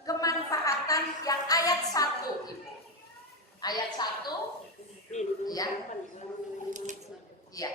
kemanfaatan yang ayat 1 Ibu. Ayat 1 ya. Iya.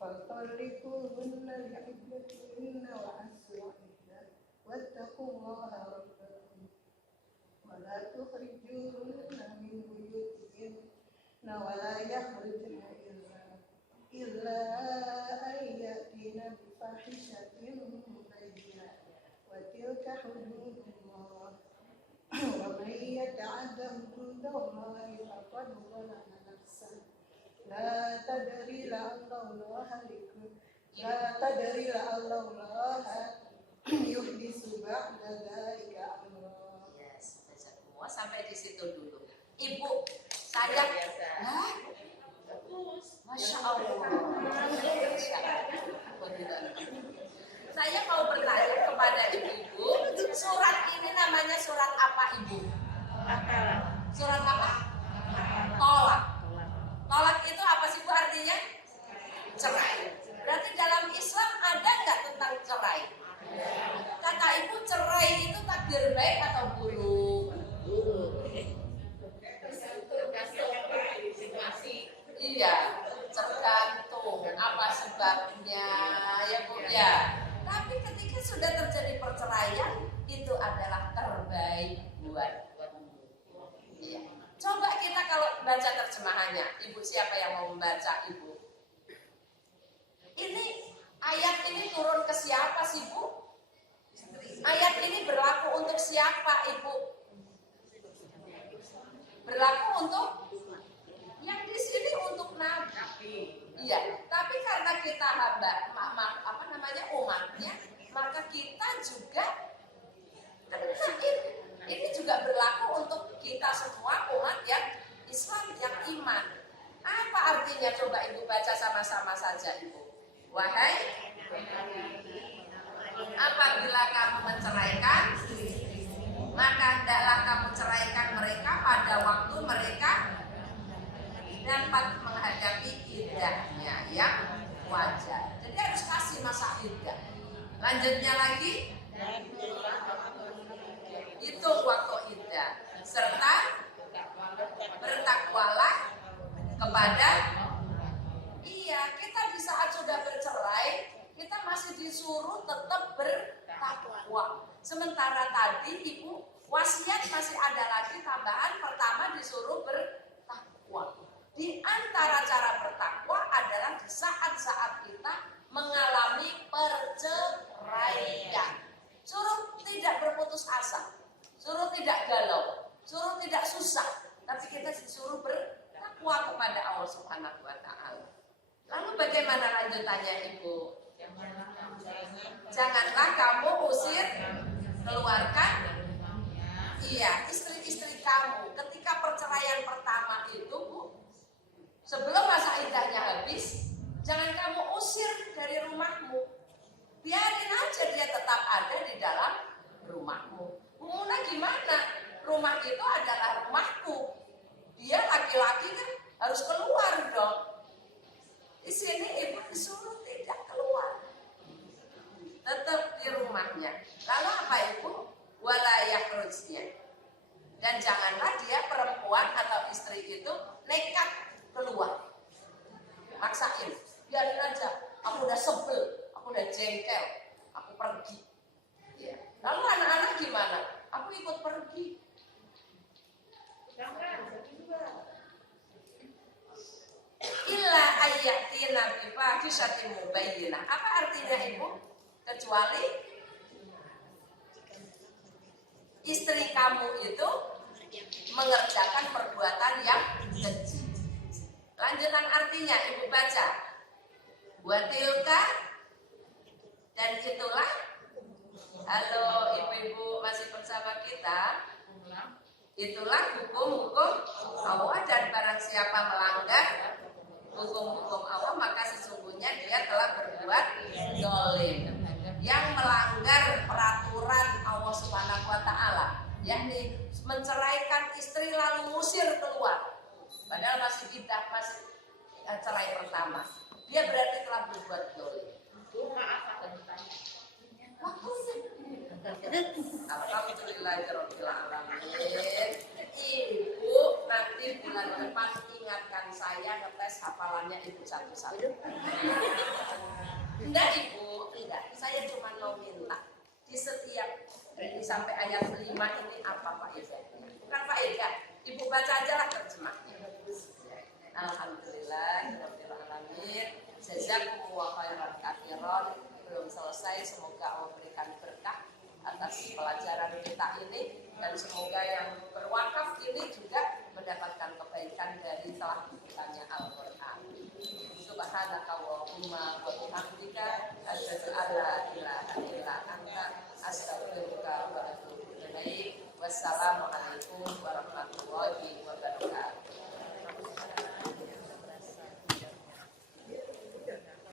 فطلقوهن لعدتهن وأحصوا العدة واتقوا الله ربكم ولا تخرجوهن من بيوتهن ولا يخرجن إلا أن يأتين بفاحشة مبينة وتلك حدود الله ومن يتعد حدود الله فقد ظلم نفسه لا تدري لعل الله يحدث بعد ذلك أمرا. Yes, semua sampai di situ dulu. Ibu, saya, Masya Allah. Saya mau bertanya kepada ibu-ibu, surat ini namanya surat apa ibu? Surat apa? Tolak. Tolak itu apa sih bu artinya? Cerai. Berarti dalam Islam ada nggak tentang cerai? Kata ibu cerai itu takdir baik atau buruk? Iya, tergantung apa sebabnya ya bu ya. Tapi ketika sudah terjadi perceraian itu adalah terbaik buat iya. Coba kita kalau baca terjemahannya, ibu siapa yang mau membaca ibu? Ini ayat ini turun ke siapa sih bu? Ayat ini berlaku untuk siapa ibu? Berlaku untuk yang di sini untuk nabi. Iya, tapi karena kita hamba, umatnya, maka kita juga ini juga berlaku untuk kita semua umat yang Islam, yang iman. Apa artinya? Coba ibu baca sama-sama saja ibu. Wahai, apabila kamu menceraikan, maka hendaklah kamu ceraikan mereka pada waktu mereka dapat menghadapi iddahnya yang wajar. Jadi harus kasih masa iddah. Lanjutnya lagi, itu waktu iddah. Serta bertakwalah kepada. Iya, kita di saat sudah bercerai, kita masih disuruh tetap bertakwa. Sementara tadi ibu wasiat masih ada lagi tambahan, pertama disuruh bertakwa. Di antara cara bertakwa adalah di saat-saat kita mengalami perceraian. Suruh tidak berputus asa, suruh tidak galau, suruh tidak susah, tapi kita disuruh bertakwa kepada Allah Subhanahu wa Ta'ala. Lalu bagaimana lanjutannya ibu? Janganlah kamu usir, keluarkan, iya, istri-istri kamu ketika perceraian pertama itu bu. Sebelum masa iddahnya habis, jangan kamu usir dari rumahmu. Biarin aja dia tetap ada di dalam rumahmu. Muna gimana? Rumah itu adalah rumahku. Dia laki-laki kan harus keluar dong. Di sini ibu disuruh tidak keluar, tetap di rumahnya. Lalu apa ibu? Walayah rujnya. Dan janganlah dia perempuan atau istri itu nekat keluar, maksain, biarin aja, aku udah sebel, aku udah jengkel, aku pergi. Ya. Lalu anak-anak gimana? Aku ikut pergi. Illa ayyatina bi fahishatin mubayyinah. Apa artinya ibu? Kecuali istri kamu itu mengerjakan perbuatan yang keji. Lanjutan artinya ibu baca. Watilka, dan itulah. Halo ibu-ibu masih bersama kita. Itulah hukum-hukum Allah, dan barang siapa melanggar hukum-hukum Allah maka sesungguhnya dia telah berbuat zalim. Yang melanggar peraturan Allah Subhanahu wa Ta'ala, yakni menceraikan istri lalu ngusir keluar. Padahal masih iddah, masih cerai pertama. Dia berarti telah berbuat zalim. Alhamdulillahirabbil alamin. Ibu nanti bulan depan ingatkan saya ngetes tes hafalannya Ibu satu-satu. Enggak Ibu, enggak. Saya cuma mau minta di setiap sampai ayat 5 ini apa faedahnya? Bukan faedah, Ibu baca aja lah terjemahnya. Alhamdulillah, rabbil alamin. Jazakumullahu khairan katsiran. Belum selesai, semoga Allah memberikan berkah atas pelajaran kita ini dan semoga yang berwakaf ini juga mendapatkan kebaikan dari telah dibukanya Al-Qur'an. Subhanaka Allahumma wa bihamdika asyhadu an la ilaha illa anta astaghfiruka wa atubu ilaik. Wassalamualaikum